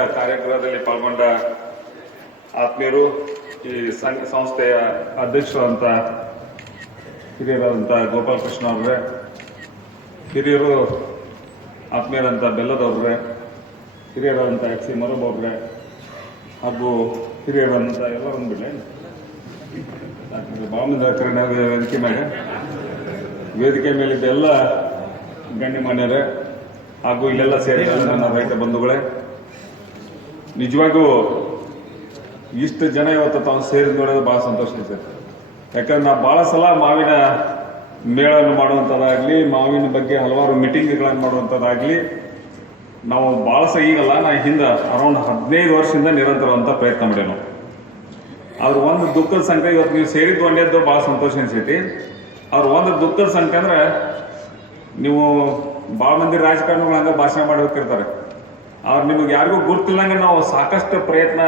ಕಾರ್ಯಕ್ರಮದಲ್ಲಿ ಪಾಲ್ಗೊಂಡ ಆತ್ಮೀಯರು, ಈ ಸಂಸ್ಥೆಯ ಅಧ್ಯಕ್ಷರು ಅಂತ ಹಿರಿಯರಾದಂಥ ಗೋಪಾಲಕೃಷ್ಣ ಅವ್ರೆ, ಹಿರಿಯರು ಆತ್ಮೀಯರಂತ ಬೆಲ್ಲದವ್ರೆ, ಹಿರಿಯರಾದಂಥ ಎಕ್ಸಿ ಮರಬ್ ಅವ್ರೆ, ಹಾಗೂ ಹಿರಿಯರಾದಂಥ ಎಲ್ಲರನ್ನು ಬಿಡಲೆ ಭಾಳ ಮಂದಿ ವೇದಿಕೆ ಮೇಲಿದ್ದ ಎಲ್ಲ ಗಣ್ಯಮಾನ್ಯರೇ ಹಾಗೂ ಇಲ್ಲೆಲ್ಲ ಸೇರಿದ ನನ್ನ ರೈತ ಬಂಧುಗಳೇ, ನಿಜವಾಗೂ ಇಷ್ಟು ಜನ ಇವತ್ತು ತಾವು ಸೇರಿದ ನೋಡೋದು ಬಹಳ ಸಂತೋಷ ಐತೆ. ಯಾಕಂದ್ರೆ ನಾವು ಬಹಳ ಸಲ ಮಾವಿನ ಮೇಳನ್ನು ಮಾಡುವಂಥದ್ದಾಗ್ಲಿ, ಮಾವಿನ ಬಗ್ಗೆ ಹಲವಾರು ಮೀಟಿಂಗ್ಗಳನ್ನು ಮಾಡುವಂಥದ್ದಾಗ್ಲಿ ನಾವು ಬಹಳ ಸಹ ಈಗಲ್ಲ, ನಾ ಹಿಂದೆ ಅರೌಂಡ್ 15 ವರ್ಷದಿಂದ ನಿರಂತರವಂತ ಪ್ರಯತ್ನ ಮಾಡೇವು ನಾವು. ಆದ್ರೆ ಒಂದು ದುಃಖದ ಸಂಖ್ಯೆ ಇವತ್ತು ನೀವು ಸೇರಿದ್ದು ಒಂದೇದ್ದು ಬಹಳ ಸಂತೋಷ ಅನ್ಸೈತಿ. ಅವ್ರು ಒಂದು ದುಃಖದ ಸಂಖ್ಯೆ ಅಂದ್ರೆ, ನೀವು ಭಾಳ ಮಂದಿ ರಾಜಕಾರಣಿಗಳು ಹಂಗ ಭಾಷಣ ಮಾಡಿ ಹೋಗ್ತಿರ್ತಾರೆ, ಅವ್ರು ನಿಮಗೆ ಯಾರಿಗೂ ಗುರ್ತಿಲ್ಲಂಗೆ ನಾವು ಸಾಕಷ್ಟು ಪ್ರಯತ್ನ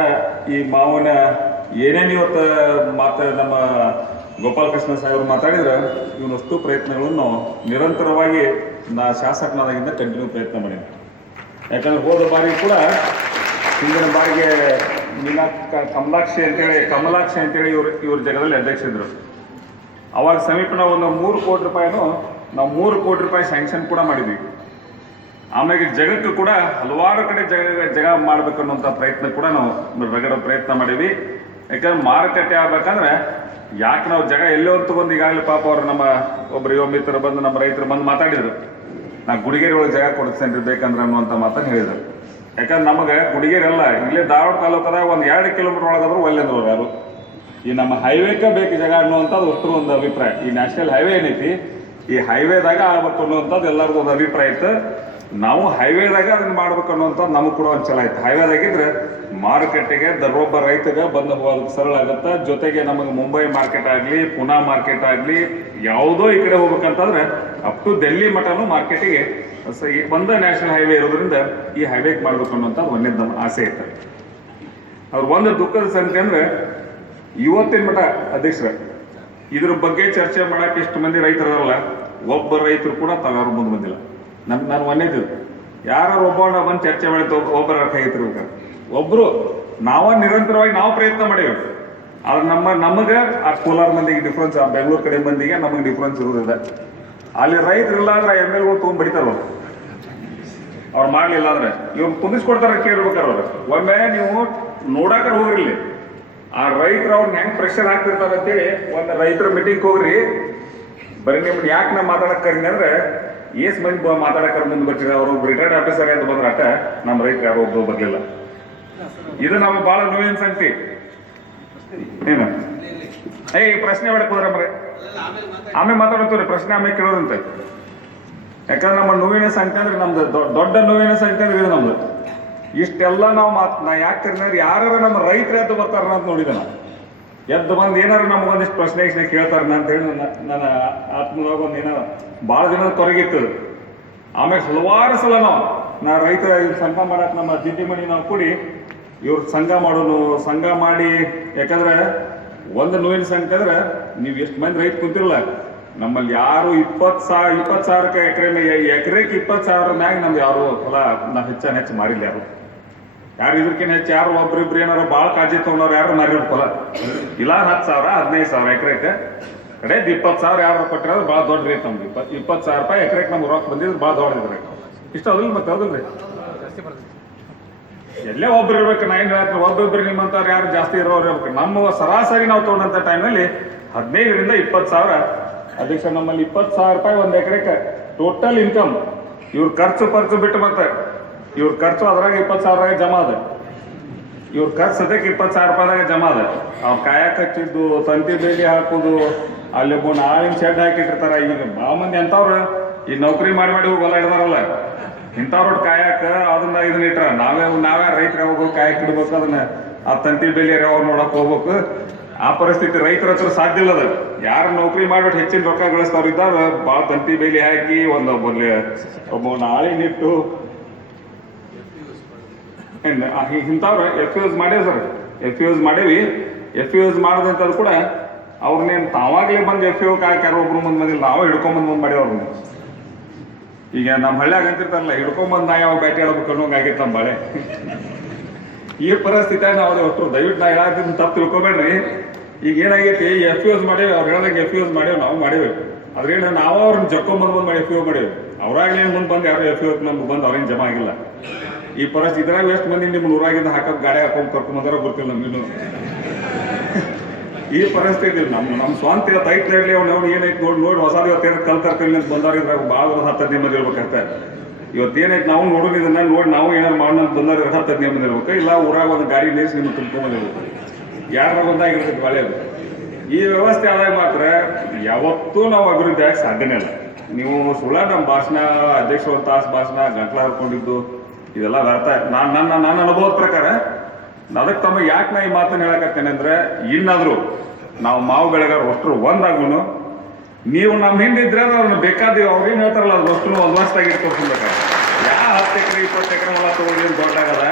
ಈ ಮಾವಿನ ಏನೇನು ಇವತ್ತು ನಮ್ಮ ಗೋಪಾಲಕೃಷ್ಣ ಸಾಹೇಬ್ರು ಮಾತಾಡಿದ್ರೆ ಇವನಷ್ಟು ಪ್ರಯತ್ನಗಳನ್ನು ನಿರಂತರವಾಗಿ ನಾ ಶಾಸಕನಾದಾಗಿಂದ ಕಂಟಿನ್ಯೂ ಪ್ರಯತ್ನ ಮಾಡೀನಿ. ಯಾಕಂದ್ರೆ ಹೋದ ಬಾರಿ ಕೂಡ ಹಿಂದಿನ ಬಾರಿಗೆ ಕಮಲಾಕ್ಷಿ ಅಂತೇಳಿ ಇವ್ರ ಜಗದಲ್ಲಿ ಅಧ್ಯಕ್ಷರಿದ್ರು. ಅವಾಗ ಸಮೀಪ ನಾವು ಒಂದು 3 ಕೋಟಿ ರೂಪಾಯಿನೂ ನಾವು 3 ಕೋಟಿ ರೂಪಾಯಿ ಸ್ಯಾಂಕ್ಷನ್ ಕೂಡ ಮಾಡಿದ್ವಿ. ಆಮೇಲೆ ಜಗಕ್ಕೂ ಕೂಡ ಹಲವಾರು ಕಡೆ ಜಗ ಮಾಡ್ಬೇಕನ್ನುವಂಥ ಪ್ರಯತ್ನ ಕೂಡ ನಾವು ರಗಡ ಪ್ರಯತ್ನ ಮಾಡೀವಿ. ಯಾಕಂದ್ರೆ ಮಾರುಕಟ್ಟೆ ಆಗ್ಬೇಕಂದ್ರೆ ಯಾಕೆ ನಾವು ಜಗ ಎಲ್ಲೋ ತಗೊಂಡು ಈಗಾಗಲೇ ಪಾಪ ಅವ್ರು ನಮ್ಮ ಒಬ್ರು ಯುವ ಮಿತ್ರರು ಬಂದು ನಮ್ಮ ರೈತರು ಬಂದು ಮಾತಾಡಿದ್ರು, ನಾ ಗುಡಿಗೇರಿ ಒಳಗೆ ಜಾಗ ಕೊಡಿಸ್ತೇನೆ ಬೇಕಂದ್ರೆ ಅನ್ನುವಂಥ ಮಾತನ್ನು ಹೇಳಿದ್ರು. ಯಾಕಂದ್ರೆ ನಮಗೆ ಗುಡಿಗೇರಿ ಅಲ್ಲ, ಇಲ್ಲೇ ಧಾರವಾಡ ತಾಲೂಕದಾಗ ಒಂದು 2 ಕಿಲೋಮೀಟರ್ ಒಳಗಾದ್ರು ಒಳ್ಳೆಂದ್ರು ಯಾರು, ಈ ನಮ್ಮ ಹೈವೇಕ್ಕೆ ಬೇಕು ಜಾಗ ಅನ್ನುವಂಥದ್ದು ಅಷ್ಟರ ಒಂದು ಅಭಿಪ್ರಾಯ. ಈ ನ್ಯಾಷನಲ್ ಹೈವೇ ಏನೈತಿ, ಈ ಹೈವೇದಾಗ ಆಗ್ಬೇಕು ಅನ್ನುವಂಥದ್ದು ಎಲ್ಲರಿಗೂ ಒಂದು ಅಭಿಪ್ರಾಯ ಇತ್ತು. ನಾವು ಹೈವೇದಾಗ ಅದನ್ನ ಮಾಡ್ಬೇಕು ಅನ್ನುವಂಥದ್ದು ನಮಗೆ ಕೂಡ ಒಂದು ಚಲ ಆಯ್ತು. ಹೈವೇದಾಗಿದ್ರೆ ಮಾರುಕಟ್ಟೆಗೆ ಒಬ್ಬ ರೈತಗೆ ಬಂದು ಹೋಗೋದಕ್ಕೆ ಸರಳ ಆಗುತ್ತೆ. ಜೊತೆಗೆ ನಮಗೆ ಮುಂಬೈ ಮಾರ್ಕೆಟ್ ಆಗಲಿ, ಪುನಾ ಮಾರ್ಕೆಟ್ ಆಗಲಿ, ಯಾವುದೋ ಈ ಕಡೆ ಹೋಗ್ಬೇಕಂತಂದ್ರೆ ಅಪ್ ಟು ಡೆಲ್ಲಿ ಮಠನೂ ಮಾರ್ಕೆಟಿಗೆ ಒಂದೇ ನ್ಯಾಷನಲ್ ಹೈವೇ ಇರೋದ್ರಿಂದ ಈ ಹೈವೇಗೆ ಮಾಡ್ಬೇಕು ಅನ್ನೋಂಥದ್ದು ಒಂದೇ ನಮ್ಮ ಆಸೆ ಇತ್ತು. ಅವ್ರ ಒಂದು ದುಃಖದ ಸಂಖ್ಯೆ ಅಂದ್ರೆ, ಇವತ್ತಿನ ಮಠ ಅಧ್ಯಕ್ಷರ ಇದ್ರ ಬಗ್ಗೆ ಚರ್ಚೆ ಮಾಡಕ್ಕೆ ಇಷ್ಟು ಮಂದಿ ರೈತರಲ್ಲ, ಒಬ್ಬ ರೈತರು ಕೂಡ ತಾವ್ಯಾರು ಮುಂದೆ ಬಂದಿಲ್ಲ. ನಾನು ಒಂದೇದು ಯಾರು ಒಬ್ಬ ಬಂದು ಚರ್ಚೆ ಮಾಡಿದ್ದು ಒಬ್ಬರ ಕೈತಿರ್ಬೇಕು. ಒಬ್ರು ನಿರಂತರವಾಗಿ ನಾವು ಪ್ರಯತ್ನ ಮಾಡೇವಿ. ಆದ್ರೆ ನಮಗೆ ಆ ಕೋಲಾರ ಮಂದಿಗೆ ಡಿಫ್ರೆನ್ಸ್, ಆ ಬೆಂಗಳೂರು ಕಡೆ ಮಂದಿಗೆ ನಮಗೆ ಡಿಫ್ರೆನ್ಸ್ ಇರೋದಿದೆ. ಅಲ್ಲಿ ರೈತರಿಲ್ಲ ಅಂದ್ರೆ MLA ತೊಗೊಂಡ್ ಬಡಿತಾರ ಅವ್ರು ಮಾಡ್ಲಿಲ್ಲ ಅಂದ್ರೆ ಇವ್ರು ಕುಂದಿಸ್ಕೊಡ್ತಾರ ಕೇಳ್ಬೇಕಾರ ಅವ್ರು. ಒಮ್ಮೆ ನೀವು ನೋಡಾಕ ಹೋಗ್ರಿಲ್ಲಿ ಆ ರೈತರು ಅವ್ರನ್ನ ಹೆಂಗ್ ಪ್ರೆಷರ್ ಹಾಕ್ತಿರ್ತಾರ ಅಂತೇಳಿ ಒಂದು ರೈತರ ಮೀಟಿಂಗ್ ಹೋಗ್ರಿ. ಬರೀ ನಿಮ್ಗೆ ಯಾಕೆ ನಾ ಮಾತಾಡಕ್ ಕರೀನಿ ಅಂದ್ರೆ, ಮಂದಿ ಮಾತಾಡಕ್ಕಾರ ಮುಂದೆ ಬರ್ತೀರ, ಅವರು ರಿಟೈರ್ಡ್ ಆಫೀಸರ್ ಅಂತ ಬಂದ್ರ ಅಟ ನಮ್ಮ ರೈತರು ಯಾರೋ ಒಬ್ಬರು ಬರ್ಲಿಲ್ಲ. ಇದು ನಮ್ಗೆ ಬಹಳ ನೋವಿನ ಸಂಗತಿ. ಏನು ಪ್ರಶ್ನೆ ಮಾಡಕ್ ಹೋದ್ರ ಮರೆ ಆಮೇಲೆ ಮಾತಾಡ್ತೀವ್ರಿ, ಪ್ರಶ್ನೆ ಆಮೇಲೆ ಕೇಳೋದಂತೆ. ಯಾಕಂದ್ರೆ ನಮ್ಮ ನೋವಿನ ಸಂಖ್ಯೆ ಅಂದ್ರೆ ನಮ್ದು ದೊಡ್ಡ ನೋವಿನ ಸಂಖ್ಯೆ ಅಂದ್ರೆ ಇದು ನಮ್ದು. ಇಷ್ಟೆಲ್ಲ ನಾವು ನಾ ಯಾಕೆ ಕರೀನಾರ, ಯಾರು ನಮ್ಮ ರೈತರು ಎದ್ದು ಬರ್ತಾರ ಅಂತ ನೋಡಿದೆ ನಾವು. ಎದ್ದು ಬಂದು ಏನಾರು ನಮಗೊಂದಿಷ್ಟು ಪ್ರಶ್ನೆ ಕೇಳ್ತಾರ ಅಂತ ಹೇಳಿ ನನ್ನ ಆತ್ಮದಾಗ ಒಂದು ಏನೋ ಭಾಳ ದಿನದ ತೊರಗಿತ್ತು. ಆಮೇಲೆ ಹಲವಾರು ಸಲ ನಾ ರೈತ ಸಂಘ ಮಾಡಕ್ ನಮ್ಮ ಜಿಡ್ಡಿಮಣಿ ನಾವು ಕೂಡಿ ಇವ್ರ ಸಂಘ ಮಾಡಿ. ಯಾಕಂದ್ರೆ ಒಂದು ನೋವಿನ ಸಂಖ್ಯೆ ಅಂದ್ರೆ, ನೀವು ಎಷ್ಟು ಮಂದಿ ರೈತ ಕುಂತಿರಲ್ಲ, ನಮ್ಮಲ್ಲಿ ಯಾರು 20,000 ಎಕರೆಗೆ 20,000 ಮ್ಯಾಗ ನಮ್ದು ಯಾರು ಹೊಲ ನಾವು ಹೆಚ್ಚು ಮಾರಿಲ್ಲ. ಯಾರು ಇದಕ್ಕಿಂತ ಹೆಚ್ಚು ಯಾರು ಒಬ್ರಿಬ್ರು ಏನಾರು ಭಾಳ ಕಾಳಜಿ ತಗೊಂಡವ್ರು ಯಾರು ಮಾರಿರೋ ಹೊಲ ಇಲ್ಲ. 10,000 15,000 ಎಕರೆಗೆ ಕಡೆ 20,000 ಯಾರು ಕೊಟ್ಟಿರೋದು ಭಾಳ ದೊಡ್ಡ ರೇಟ್. ನಮ್ದು 20,000 ರೂಪಾಯಿ ಎಕರೆಗೆ ನಮ್ಗೆ ರೊಕ್ಕ ಬಂದಿದ್ದು ಭಾಳ ದೊಡ್ಡದಿದ್ರೆ ಇಷ್ಟ ಹೌದಿಲ್ಲ. ಮತ್ತೆ ಹೌದಿಲ್ರಿ, ಎಲ್ಲೇ ಒಬ್ರು ಇರ್ಬೇಕು. ನಾ ಏನು ಹೇಳ್ತೀನಿ, ಒಬ್ಬೊಬ್ರು ನಿಮ್ಮಂತವ್ರು ಯಾರು ಜಾಸ್ತಿ ಇರೋರು ಇರ್ಬೇಕು. ನಮ್ಮ ಸರಾಸರಿ ನಾವು ತಗೊಂಡಂತ ಟೈಮ್ನಲ್ಲಿ 15ರಿಂದ 20,000 ಅಧ್ಯಕ್ಷ. ನಮ್ಮಲ್ಲಿ 20,000 ರೂಪಾಯಿ ಒಂದು ಎಕರೆಗೆ ಟೋಟಲ್ ಇನ್ಕಮ್. ಇವ್ರ ಖರ್ಚು ಬಿಟ್ಟು ಮತ್ತೆ ಇವ್ರ ಖರ್ಚು ಅದ್ರಾಗ 20,000 ಜಮಾ ಅದ. ಇವ್ರ ಖರ್ಚು ಸದ್ಯಕ್ಕೆ 20,000 ರೂಪಾಯಿದಾಗ ಜಮಾ ಅದ. ಅವ್ರು ಕಾಯಕ್ ಹಚ್ಚಿದ್ದು, ತಂತಿ ಬೇಲಿ ಹಾಕೋದು, ಅಲ್ಲಿ ಆಳಿನ ಶೆಡ್ ಹಾಕಿಟ್ಟಿರ್ತಾರ. ಈಗ ಭಾಳ ಮಂದಿ ಅಂತವ್ರು ಈ ನೌಕರಿ ಮಾಡಿ ಹೋಗಿ ಹೊಲ ಹಿಡ್ದಾರಲ್ಲ, ಇಂಥವ್ರ ಕಾಯಕ ಇದನ್ನ ಇಟ್ರ ನಾವೇ ರೈತರ ಹೋಗಿ ಕಾಯಕ್ ಇಡ್ಬೇಕು. ಅದನ್ನ ಆ ತಂತಿ ಬೇಲಿ ಯಾವಾಗ ನೋಡಕ್ ಹೋಗ್ಬೇಕು. ಆ ಪರಿಸ್ಥಿತಿ ರೈತರ ಹತ್ರ ಸಾಧ್ಯ ಇಲ್ಲ. ಅದ ಯಾರು ನೌಕರಿ ಮಾಡ್ಬಿಟ್ಟು ಹೆಚ್ಚಿನ ರೊಕ್ಕ ಗಳಿಸ್ತಾವ್ರು ಇದ್ದಾರ ಭಾಳ ತಂತಿ ಬೇಲಿ ಹಾಕಿ ಒಬ್ಬ ಆಳಿನಿಟ್ಟು ಇಂಥವ್ರು FUS ಮಾಡೇವಿ ಸರ್. FUS ಮಾಡೇವಿ. FUS ಮಾಡೋದಂತದ್ದು ಕೂಡ ಅವ್ರನ್ನೇನು ತಾವಾಗಲೇ ಬಂದು FUS ಹಾಕ್ಯಾರ ಒಬ್ರು ಮುಂದೆ ಬಂದಿಲ್ಲ, ನಾವು ಹಿಡ್ಕೊಂಬಂದು ಮುಂದೆ ಮಾಡಿ ಅವ್ರನ್ನ. ಈಗ ನಮ್ಮ ಹಳ್ಳಿಯಾಗ ಅಂತಿರ್ತಾರಲ್ಲ, ಹಿಡ್ಕೊಂಬಂದು ನಾ ಯಾವ ಬ್ಯಾಟಿ ಆಡ್ಬೇಕು ಅನ್ನೋಂಗೆ ಆಗಿತ್ತು ನಮ್ಮ ಬಾಳೆ. ಈ ಪರಿಸ್ಥಿತಿ ನಾವು ಒಟ್ಟರು ದಯವಿಟ್ಟು ನಾ ಹೇಳಾಕಿದ್ ತಪ್ಪು ತಿಳ್ಕೊಬೇಡ್ರಿ. ಈಗ ಏನಾಗೈತಿ, ಎಫ್ ಯೂಸ್ ಮಾಡೇವಿ, ಅವ್ರು ಹೇಳ್ದಂಗೆ ಎಫ್ ಯೂಸ್ ಮಾಡೇವಿ, ನಾವು ಮಾಡೇವಿ. ಅದ್ರೇನು ನಾವು ಅವ್ರನ್ನ ಜಕ್ಕೊಂಬಂದು ಮಾಡಿ ಎಫ್ ಯು ಮಾಡೇವಿ. ಅವ್ರಾಗ್ಲೇನು ಮುಂದೆ ಬಂದು ಯಾರು ಎಫ್ ಯು ನಮ್ಗೆ ಬಂದು ಅವ್ರೇನು ಜಮಾ ಆಗಿಲ್ಲ. ಈ ಪರಿಸ್ಥಿತಿ ಇದ್ರಾಗ ಎಷ್ಟು ಮಂದಿ ನಿಮ್ಮ ಊರಾಗಿಂದ ಹಾಕೋದು ಗಾಡಿ ಹಾಕೊಂಡು ಕರ್ಕೊಂಬಂದಾರ ಗೊತ್ತಿಲ್ಲ ನಮ್ಗಿನ್ನು. ಈ ಪರಿಸ್ಥಿತಿ ನಮ್ಮ ಸ್ವಂತ ಐತೆ ಇರಲಿ, ಅವ್ನು ಏನೈತೆ ನೋಡಿ ಹೊಸ ಇವತ್ತೇನು ಕಲ್ತರ್ಕಲ್ಲಿ ಅಂತ ಬಂದವ್ರು ಇದ್ರಾಗ ಭಾಳ 10-15 ಮಂದಿ ಇರ್ಬೇಕಂತ. ಇವತ್ತೇನೈತೆ ನಾವು ನೋಡೋದು ಇದನ್ನ ನೋಡಿ ನಾವು ಏನಾರು ಮಾಡೋಣ ಬಂದವ್ರು 10-15 ಮಂದಿ ಇರ್ಬೇಕು. ಇಲ್ಲ ಊರಾಗ ಒಂದು ಗಾಡಿ ನಿಲ್ಲಿಸಿ ನಿಮ್ಗೆ ತುಂಬ್ಕೊಂಬಂದಿರ್ಬೇಕು. ಯಾರ ಬಂದಾಗಿರ್ತೈತೆ ಒಳ್ಳೆಯದು. ಈ ವ್ಯವಸ್ಥೆ ಆದಾಗ ಮಾತ್ರ ಯಾವತ್ತೂ ನಾವು ಅಭಿವೃದ್ಧಿ ಆಗಕ್ಕೆ ಸಾಧ್ಯನೇ ಇಲ್ಲ. ನೀವು ಸುಳ್ಳ ನಮ್ಮ ಭಾಷಣ, ಅಧ್ಯಕ್ಷ ಒಂದು ತಾಸು ಭಾಷಣ, ಗಂಟ್ಲ ಹರ್ಕೊಂಡಿದ್ದು ಇದೆಲ್ಲ ವ್ಯರ್ಥ. ನನ್ನ ಅನುಭವದ ಪ್ರಕಾರ ಅದಕ್ಕೆ ತಮ್ಮ ಯಾಕೆ ನಾ ಈ ಮಾತನ್ನು ಹೇಳಕತ್ತೇನೆ ಅಂದ್ರೆ, ಇನ್ನಾದರೂ ನಾವು ಮಾವು ಬೆಳೆಗಾರ ಅಷ್ಟರು ಒಂದಾಗೂ ನೀವು ನಮ್ಮ ಹಿಂದಿದ್ರೆ ಅವ್ರನ್ನ ಬೇಕಾದ ಅವ್ರೇನು ಹೇಳ್ತಾರಲ್ಲ ಅದು ಅಷ್ಟು ಒಂದು ವರ್ಷದಾಗ ಇಟ್ಕೊಳ್ಬೇಕಾರೆ. ಯಾವ 10 ಎಕರೆ 20 ಎಕರೆ ಹೊಲ ತಗೊಳ್ಳಿ ದೊಡ್ಡ ಆಗದ,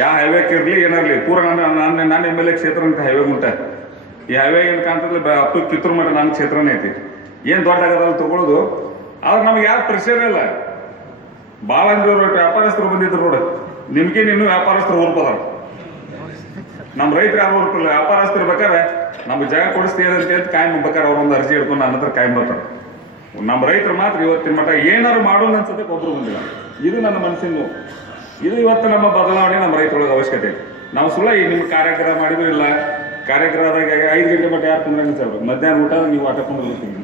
ಯಾವ ಹೈವೇಕ್ ಇರಲಿ ಏನಾಗಲಿ ಪೂರ ನಾನು MLA ಕ್ಷೇತ್ರ ಅಂತ ಹೈವೇ ಉಂಟ. ಈ ಹೈವೇ ಏನು ಕಾಣ್ತದೆ ಅಪ್ಪ ಕಿತ್ತೂರು ಮಠ ನನ್ನ ಕ್ಷೇತ್ರನೇ ಐತಿ. ಏನು ದೊಡ್ಡ ಆಗದ ತಗೊಳ್ಳೋದು. ಆದ್ರೆ ನಮ್ಗೆ ಯಾರು ಪ್ರೆಷರ್ ಇಲ್ಲ. ಭಾಳ ಅಂದ್ರೆ ವ್ಯಾಪಾರಸ್ಥರು ಬಂದಿದ್ರು ನೋಡಿ, ನಿಮ್ಗೇನು ಇನ್ನೂ ವ್ಯಾಪಾರಸ್ಥರು ಊರ್ಪದಾರ. ನಮ್ಮ ರೈತರು ಯಾರು ಊರ್ಪಿಲ್ಲ. ವ್ಯಾಪಾರಸ್ಥರು ಬೇಕಾದ್ರೆ ನಮ್ಗೆ ಜಾಗ ಕೊಡಿಸ್ತೀವಿ ಅಂತ ಕಾಯಂ ಬೇಕಾರೆ ಅವ್ರೊಂದು ಅರ್ಜಿ ಹಿಡ್ಕೊಂಡು ನನ್ನ ಹತ್ರ ಕಾಯಂ ಬರ್ತಾರೆ. ನಮ್ಮ ರೈತರು ಮಾತ್ರ ಇವತ್ತಿನ ಮಟ್ಟ ಏನಾದ್ರು ಮಾಡೋಣ ಅನ್ಸೋದಕ್ಕೆ ಒಬ್ರು ಬಂದಿಲ್ಲ. ಇದು ನನ್ನ ಮನಸ್ಸಿನ, ಇದು ಇವತ್ತು ನಮ್ಮ ಬದಲಾವಣೆ ನಮ್ಮ ರೈತರೊಳಗೆ ಅವಶ್ಯಕತೆ. ನಾವು ಸುಳ್ಳ ಈ ನಿಮ್ಮ ಕಾರ್ಯಕ್ರಮ ಮಾಡಿದ್ರು ಇಲ್ಲ, ಕಾರ್ಯಕ್ರಮದಾಗ 5 ಗಂಟೆ ಮಟ್ಟ ಯಾರು ಕುಂದ್ರಂಗೆ ಸರ್ ಮಧ್ಯಾಹ್ನ ಊಟ ನೀವು ಆಟ ಕೊಂಡು ಹೋಗ್ತೀನಿ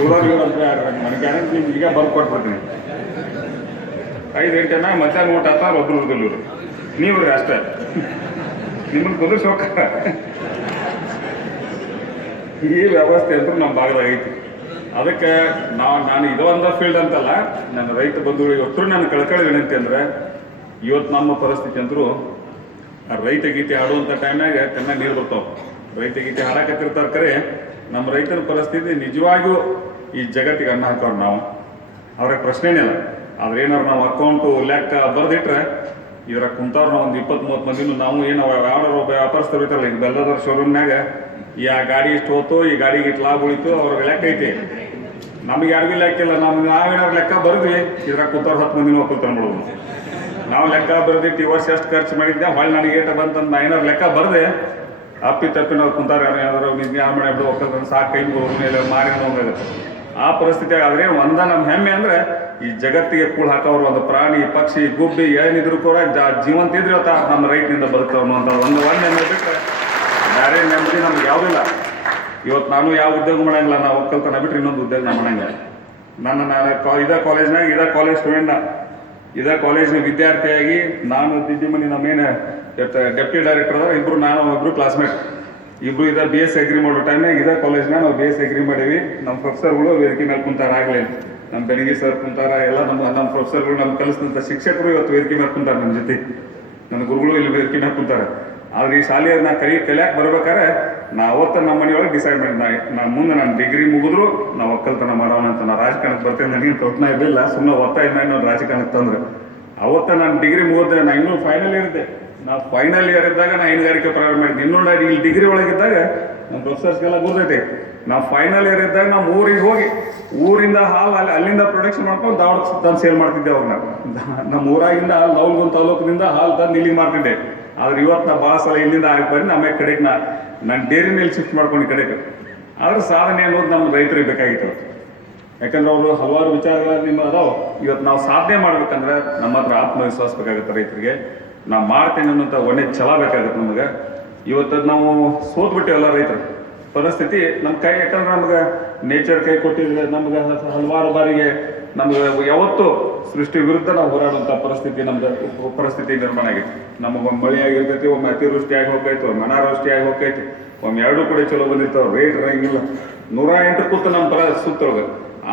ಊರವ್ರು ನನಗೆ ಗ್ಯಾರಂಟಿ ನಿಮ್ಗೆ ಈಗ ಬರ್ದು ಕೊಟ್ಬಿಡ್ತೀನಿ. 5 ಗಂಟೆನ ಮಧ್ಯಾಹ್ನ ಊಟ ಆತ ಒಬ್ರು ಇರ್ದಿಲ್ಲ ಇವರು ನೀವು ರೀ ಅಷ್ಟೇ. ನಿಮ್ಮನ್ನು ಕುದುರಿಸಿ ಹೋಗ್ತಾರ. ಈ ವ್ಯವಸ್ಥೆ ಅಂತೂ ನಮ್ಮ ಭಾಗದಾಗ ಐತಿ. ಅದಕ್ಕೆ ನಾನು ಇದೊಂದ ಫೀಲ್ಡ್ ಅಂತಲ್ಲ, ನನ್ನ ರೈತ ಬಂಧುಗಳಿಗೆ ಒಟ್ಟರು ನನ್ನ ಕಳ್ಕಳಿ ವಿನಂತಿ ಅಂದ್ರೆ, ಇವತ್ತು ನಮ್ಮ ಪರಿಸ್ಥಿತಿ ಅಂತರೂ ರೈತ ಗೀತೆ ಆಡುವಂಥ ಟೈಮ್ನಾಗ ಚೆನ್ನಾಗಿ ನೀರು ಬರ್ತಾವೆ. ರೈತ ಗೀತೆ ಹಾಡಕತ್ತಿರ್ತಾರೆ. ಕರೆ ನಮ್ಮ ರೈತರ ಪರಿಸ್ಥಿತಿ ನಿಜವಾಗಿಯೂ ಈ ಜಗತ್ತಿಗೆ ಅನ್ನ ಹಾಕೋರು ನಾವು, ಅವ್ರಿಗೆ ಪ್ರಶ್ನೆನೇ ಇಲ್ಲ. ಆದ್ರೆ ಏನಾರು ನಾವು ಅಕೌಂಟು ಲೆಕ್ಕ ಬರೆದಿಟ್ರೆ ಇದ್ರಾಗ ಕುಂತವ್ರು ನಾವು ಒಂದು 20-30 ಮಂದಿನೂ ನಾವು ಏನು ಯಾವ್ದಾರು ಒಬ್ಬ ವ್ಯಾಪಾರಸ್ಥರು ಇರ್ತಾರಲ್ಲ, ಈಗ ಬೆಲ್ಲದವ್ರ ಶೋರೂಮ್ನಾಗ ಈ ಆ ಗಾಡಿ ಇಷ್ಟು ಹೋತು, ಈ ಗಾಡಿಗೆ ಇಟ್ಟು ಲಾಭ ಉಳಿತು, ಅವ್ರಿಗೆ ಲೆಕ್ಕ ಐತಿ. ನಮ್ಗೆ ಯಾರಿಗೂ ಲೆಕ್ಕ ಇಲ್ಲ. ನಾವೇನಾದ್ರು ಲೆಕ್ಕ ಬರೆದ್ವಿ ಇದ್ರಾಗ ಕುಂತವ್ರು 10 ಮಂದಿನೂ ಒಕ್ಕಲ್ತಂದ್ಬಿಡೋದು. ನಾವು ಲೆಕ್ಕ ಬರೆದಿಟ್ಟು ಈ ವರ್ಷ ಎಷ್ಟು ಖರ್ಚು ಮಾಡಿದ್ದೆ, ಹೊಳ್ಳಿ ನನಗೆ ಏಟ ಬಂತಂದು ನಾ ಏನಾರು ಲೆಕ್ಕ ಬರದೆ ಅಪ್ಪಿ ತಪ್ಪಿ ನಾವು ಕುಂತಾರ ಯಾರು ಯಾವ ಮಾಡಿ ಒಕ್ಕಲ್ತಂದು ಸಾಕು ಕೈ ಮೇಲೆ ಮಾರಿ ಹೋಗುತ್ತೆ. ಆ ಪರಿಸ್ಥಿತಿ ಆದ್ರೆ ನಮ್ಮ ಹೆಮ್ಮೆ ಅಂದ್ರೆ ಈ ಜಗತ್ತಿಗೆ ಕೂಳ್ ಹಾಕೋರು ಒಂದು ಪ್ರಾಣಿ ಪಕ್ಷಿ ಗುಬ್ಬಿ ಏನಿದ್ರು ಕೂಡ ಜೀವಂತ ಇದ್ರೆ ನಮ್ಮ ರೈತನಿಂದ ಬದುಕ್ತಾವ ಅನ್ನೋ ಒಂದು ನೆಮ್ಮದಿ ಬಿಟ್ಟರೆ ಬೇರೆ ನೆಮ್ಮದಿ ನಮ್ಗೆ ಯಾವುದಿಲ್ಲ. ಇವತ್ತು ನಾನು ಯಾವ ಉದ್ಯೋಗ ಮಾಡಂಗಿಲ್ಲ, ನಾವು ಒಕ್ಕಲ್ತನ ಬಿಟ್ಟರೆ ಇನ್ನೊಂದು ಉದ್ಯೋಗ ನಾವು ಮಾಡಂಗಿಲ್ಲ. ಇದೇ ಕಾಲೇಜ್ನಾಗ ಇದೇ ಕಾಲೇಜ್ ಸ್ಟೂಡೆಂಟ್, ಇದೇ ಕಾಲೇಜ್ನ ವಿದ್ಯಾರ್ಥಿಯಾಗಿ ನಾನು ದಿದ್ದಿಮನಿ ನಮ್ಮೇನು ಡೆಪ್ಟಿ ಡೈರೆಕ್ಟರ್ ಅದಾರ ಇಬ್ರು, ನಾನು ಒಬ್ರು ಕ್ಲಾಸ್ಮೇಟ್ ಇಬ್ರು ಇದೇ BSc ಅಗ್ರಿ ಮಾಡೋ ಟೈಮ್ನಾಗ ಇದೇ ಕಾಲೇಜ್ನಾಗ ನಾವು BSc ಅಗ್ರಿ ಮಾಡೀವಿ. ನಮ್ಮ ಪ್ರೊಫೆಸರ್ಗಳು ವೇದಿಕೆ ಮೇಲೆ ಕುಂತಾರ. ಆಗ್ಲೇ ನಮ್ಮ ಬೆಳಗ್ಗೆ ಸರ್ ಕುಂತಾರ, ಎಲ್ಲ ನಮ್ಮ ಪ್ರೊಫೆಸರ್ಗಳು ನಮ್ಗೆ ಕಲಿಸಿದಂಥ ಶಿಕ್ಷಕರು ಇವತ್ತು ವೇದಿಕೆ ಮೇಲೆ ಕುಂತಾರ. ನಮ್ಮ ಜೊತೆ ನನ್ನ ಗುರುಗಳು ಇಲ್ಲಿ ವೇದಿಕೆ ಮೇಲೆ ಕುಂತಾರ. ಆದ್ರೆ ಈ ಶಾಲೆಯನ್ನು ನಾ ಕಲಿಯಾಕೆ ಬರ್ಬೇಕಾದ್ರೆ ನಾ ಅವತ್ತು ನಮ್ಮ ಮನೆಯೊಳಗೆ ಡಿಸೈಡ್ ಮಾಡಿದ್ದೆ, ನಾ ಮುಂದೆ ನಾನು ಡಿಗ್ರಿ ಮುಗಿದ್ರು ನಾವು ಒಕ್ಕಲ್ತನ ಮಾಡೋಣ ಅಂತ. ನಾ ರಾಜಕಾರಣಕ್ಕೆ ಬರ್ತೇನೆ, ನನಗೇನು ಪ್ರಯತ್ನ ಇರಲಿಲ್ಲ. ಸುಮ್ಮನೆ ಓದ್ತಾ ಇದ್ದ ನಾನು ರಾಜಕಾರಣಕ್ಕೆ ತಂದ್ರೆ ಅವತ್ತ ನಾನು ಡಿಗ್ರಿ ಮುಗಿದ್ರೆ ನಾ ಇನ್ನೂ ಫೈನಲ್ ಇಯರ್ ಇದ್ದೆ. ನಾವು ಫೈನಲ್ ಇಯರ್ ಇದ್ದಾಗ ನಾ ಹೈನುಗಾರಿಕೆ ಪ್ರಾರಂಭ ಮಾಡಿದ್ದೆ. ಇನ್ನೂ ಇಲ್ಲಿ ಡಿಗ್ರಿ ಒಳಗಿದ್ದಾಗ ನಮ್ಮ ಪ್ರೊಫೆಸರ್ಸ್ಗೆಲ್ಲ ಗುರ್ತೈತೆ. ನಾವು ಫೈನಲ್ ಇಯರ್ ಇದ್ದಾಗ ನಾವು ಊರಿಗೆ ಹೋಗಿ ಊರಿಂದ ಹಾಲು ಅಲ್ಲಿಂದ ಪ್ರೊಡಕ್ಷನ್ ಮಾಡ್ಕೊಂಡು ದಾವಣ ತಂದು ಸೇಲ್ ಮಾಡ್ತಿದ್ದೆ. ಅವಾಗ ನಮ್ಮ ಊರಾಗಿಂದ ನವಲಗುಂದ ತಾಲೂಕಿನಿಂದ ಹಾಲು ತಂದು ಇಲ್ಲಿಗೆ ಮಾಡ್ತಿದ್ದೆ. ಆದ್ರೆ ಇವತ್ತು ನಾ ಭಾಳ ಸಲ ಇಲ್ಲಿಂದ ಬರೀ ನಮ್ಮ ಕಡೆಗೆ ನಾನು ಡೈರಿ ಮೇಲೆ ಶಿಫ್ಟ್ ಮಾಡ್ಕೊಂಡು ಈ ಕಡೆಗೆ. ಆದ್ರೆ ಸಾಧನೆ ಅನ್ನೋದು ನಮ್ಮ ರೈತರಿಗೆ ಬೇಕಾಗಿತ್ತು. ಯಾಕಂದ್ರೆ ಅವರು ಹಲವಾರು ವಿಚಾರಗಳ ನಿಮ್ಮ ಅದಾವ. ಇವತ್ತು ನಾವು ಸಾಧನೆ ಮಾಡ್ಬೇಕಂದ್ರೆ ನಮ್ಮ ಹತ್ರ ಆತ್ಮವಿಶ್ವಾಸ ಬೇಕಾಗುತ್ತೆ. ರೈತರಿಗೆ ನಾವು ಮಾಡ್ತೇನೆ ಅನ್ನೋಂಥ ಒಳ್ಳೆ ಛಲ ಬೇಕಾಗುತ್ತೆ ನಮಗೆ. ಇವತ್ತು ನಾವು ಸೋತ್ ಬಿಟ್ಟೇವಲ್ಲ ರೈತರು ಪರಿಸ್ಥಿತಿ ನಮ್ಮ ಕೈ. ಯಾಕಂದ್ರೆ ನಮ್ಗೆ ನೇಚರ್ ಕೈ ಕೊಟ್ಟಿದ್ರೆ ನಮ್ಗೆ ಹಲವಾರು ಬಾರಿಗೆ ನಮ್ಗೆ ಯಾವತ್ತು ಸೃಷ್ಟಿ ವಿರುದ್ಧ ನಾವು ಹೋರಾಡುವಂಥ ಪರಿಸ್ಥಿತಿ ನಿರ್ಮಾಣ ಆಗೈತಿ. ನಮಗೊಮ್ಮೆ ಮಳೆ ಆಗಿರ್ತೈತಿ, ಒಮ್ಮೆ ಅತಿವೃಷ್ಟಿಯಾಗಿ ಹೋಗ್ತೈತಿ, ಒಮ್ಮೆ ಅನಾವೃಷ್ಟಿಯಾಗಿ ಹೋಗ್ತೈತಿ, ಒಮ್ಮೆ ಎರಡೂ ಕೂಡ ಚಲೋ ಬಂದಿರ್ತಾವೆ. ರೇಟ್ ಇರಂಗಿಲ್ಲ. 108 ಕೂತು ನಮ್ಮ ಸುತ್ತೊಳಗೆ.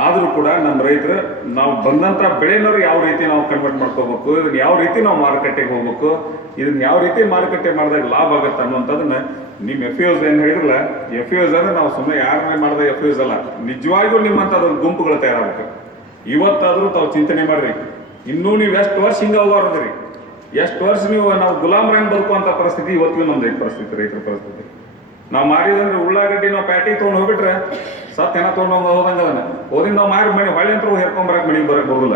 ಆದರೂ ಕೂಡ ನಮ್ಮ ರೈತರು ನಾವು ಬಂದಂಥ ಬೆಳೆನವ್ರು ಯಾವ ರೀತಿ ನಾವು ಕನ್ವರ್ಟ್ ಮಾಡ್ಕೋಬೇಕು, ಇದನ್ನ ಯಾವ ರೀತಿ ನಾವು ಮಾರುಕಟ್ಟೆಗೆ ಹೋಗ್ಬೇಕು, ಇದನ್ನ ಯಾವ ರೀತಿ ಮಾರುಕಟ್ಟೆ ಮಾಡಿದಾಗ ಲಾಭ ಆಗುತ್ತೆ ಅನ್ನುವಂಥದ್ದನ್ನ ನಿಮ್ಮ FAOs ಏನು ಹೇಳಿದ್ರಲ್ಲ, FAOs ಅಂದ್ರೆ ನಾವು ಸುಮ್ಮನೆ ಯಾರನ್ನೇ ಮಾಡಿದ FAOs ಅಲ್ಲ, ನಿಜವಾಗಿಯೂ ನಿಮ್ಮಂಥದ್ದೊಂದು ಗುಂಪುಗಳು ತಯಾರಾಗಬೇಕು. ಇವತ್ತಾದರೂ ತಾವು ಚಿಂತನೆ ಮಾಡ್ರಿ. ಇನ್ನೂ ನೀವು ಎಷ್ಟು ವರ್ಷ ಹಿಂಗೆ ಹೋಗೋರ್ದ್ರಿ, ಎಷ್ಟು ವರ್ಷ ನಾವು ಗುಲಾಮರಂಗ್ ಬದುಕುವಂಥ ಪರಿಸ್ಥಿತಿ ಇವತ್ತಿಗೂ ನಮ್ದು ಪರಿಸ್ಥಿತಿ, ರೈತರ ಪರಿಸ್ಥಿತಿ. ನಾವು ಮಾರಿದಂದ್ರೆ ಉಳ್ಳಾಗಡ್ಡಿ ನಾವು ಪ್ಯಾಟಿ ತೊಗೊಂಡು ಹೋಗ್ಬಿಟ್ರೆ ಸತ್ ಏನ ತೊಗೊಂಡು ಹೋದಂಗ ಅದನ್ನ ಓದಿಂದ ನಾವು ಮಾರಿ ಮನೆ ಹೊಳ್ಳಿ ಅಂತ ಹೇರ್ಕೊಂಬರಕ್ಕೆ ಮನೆಗೆ ಬರಕ್ಕೆ ಬರೋದಿಲ್ಲ.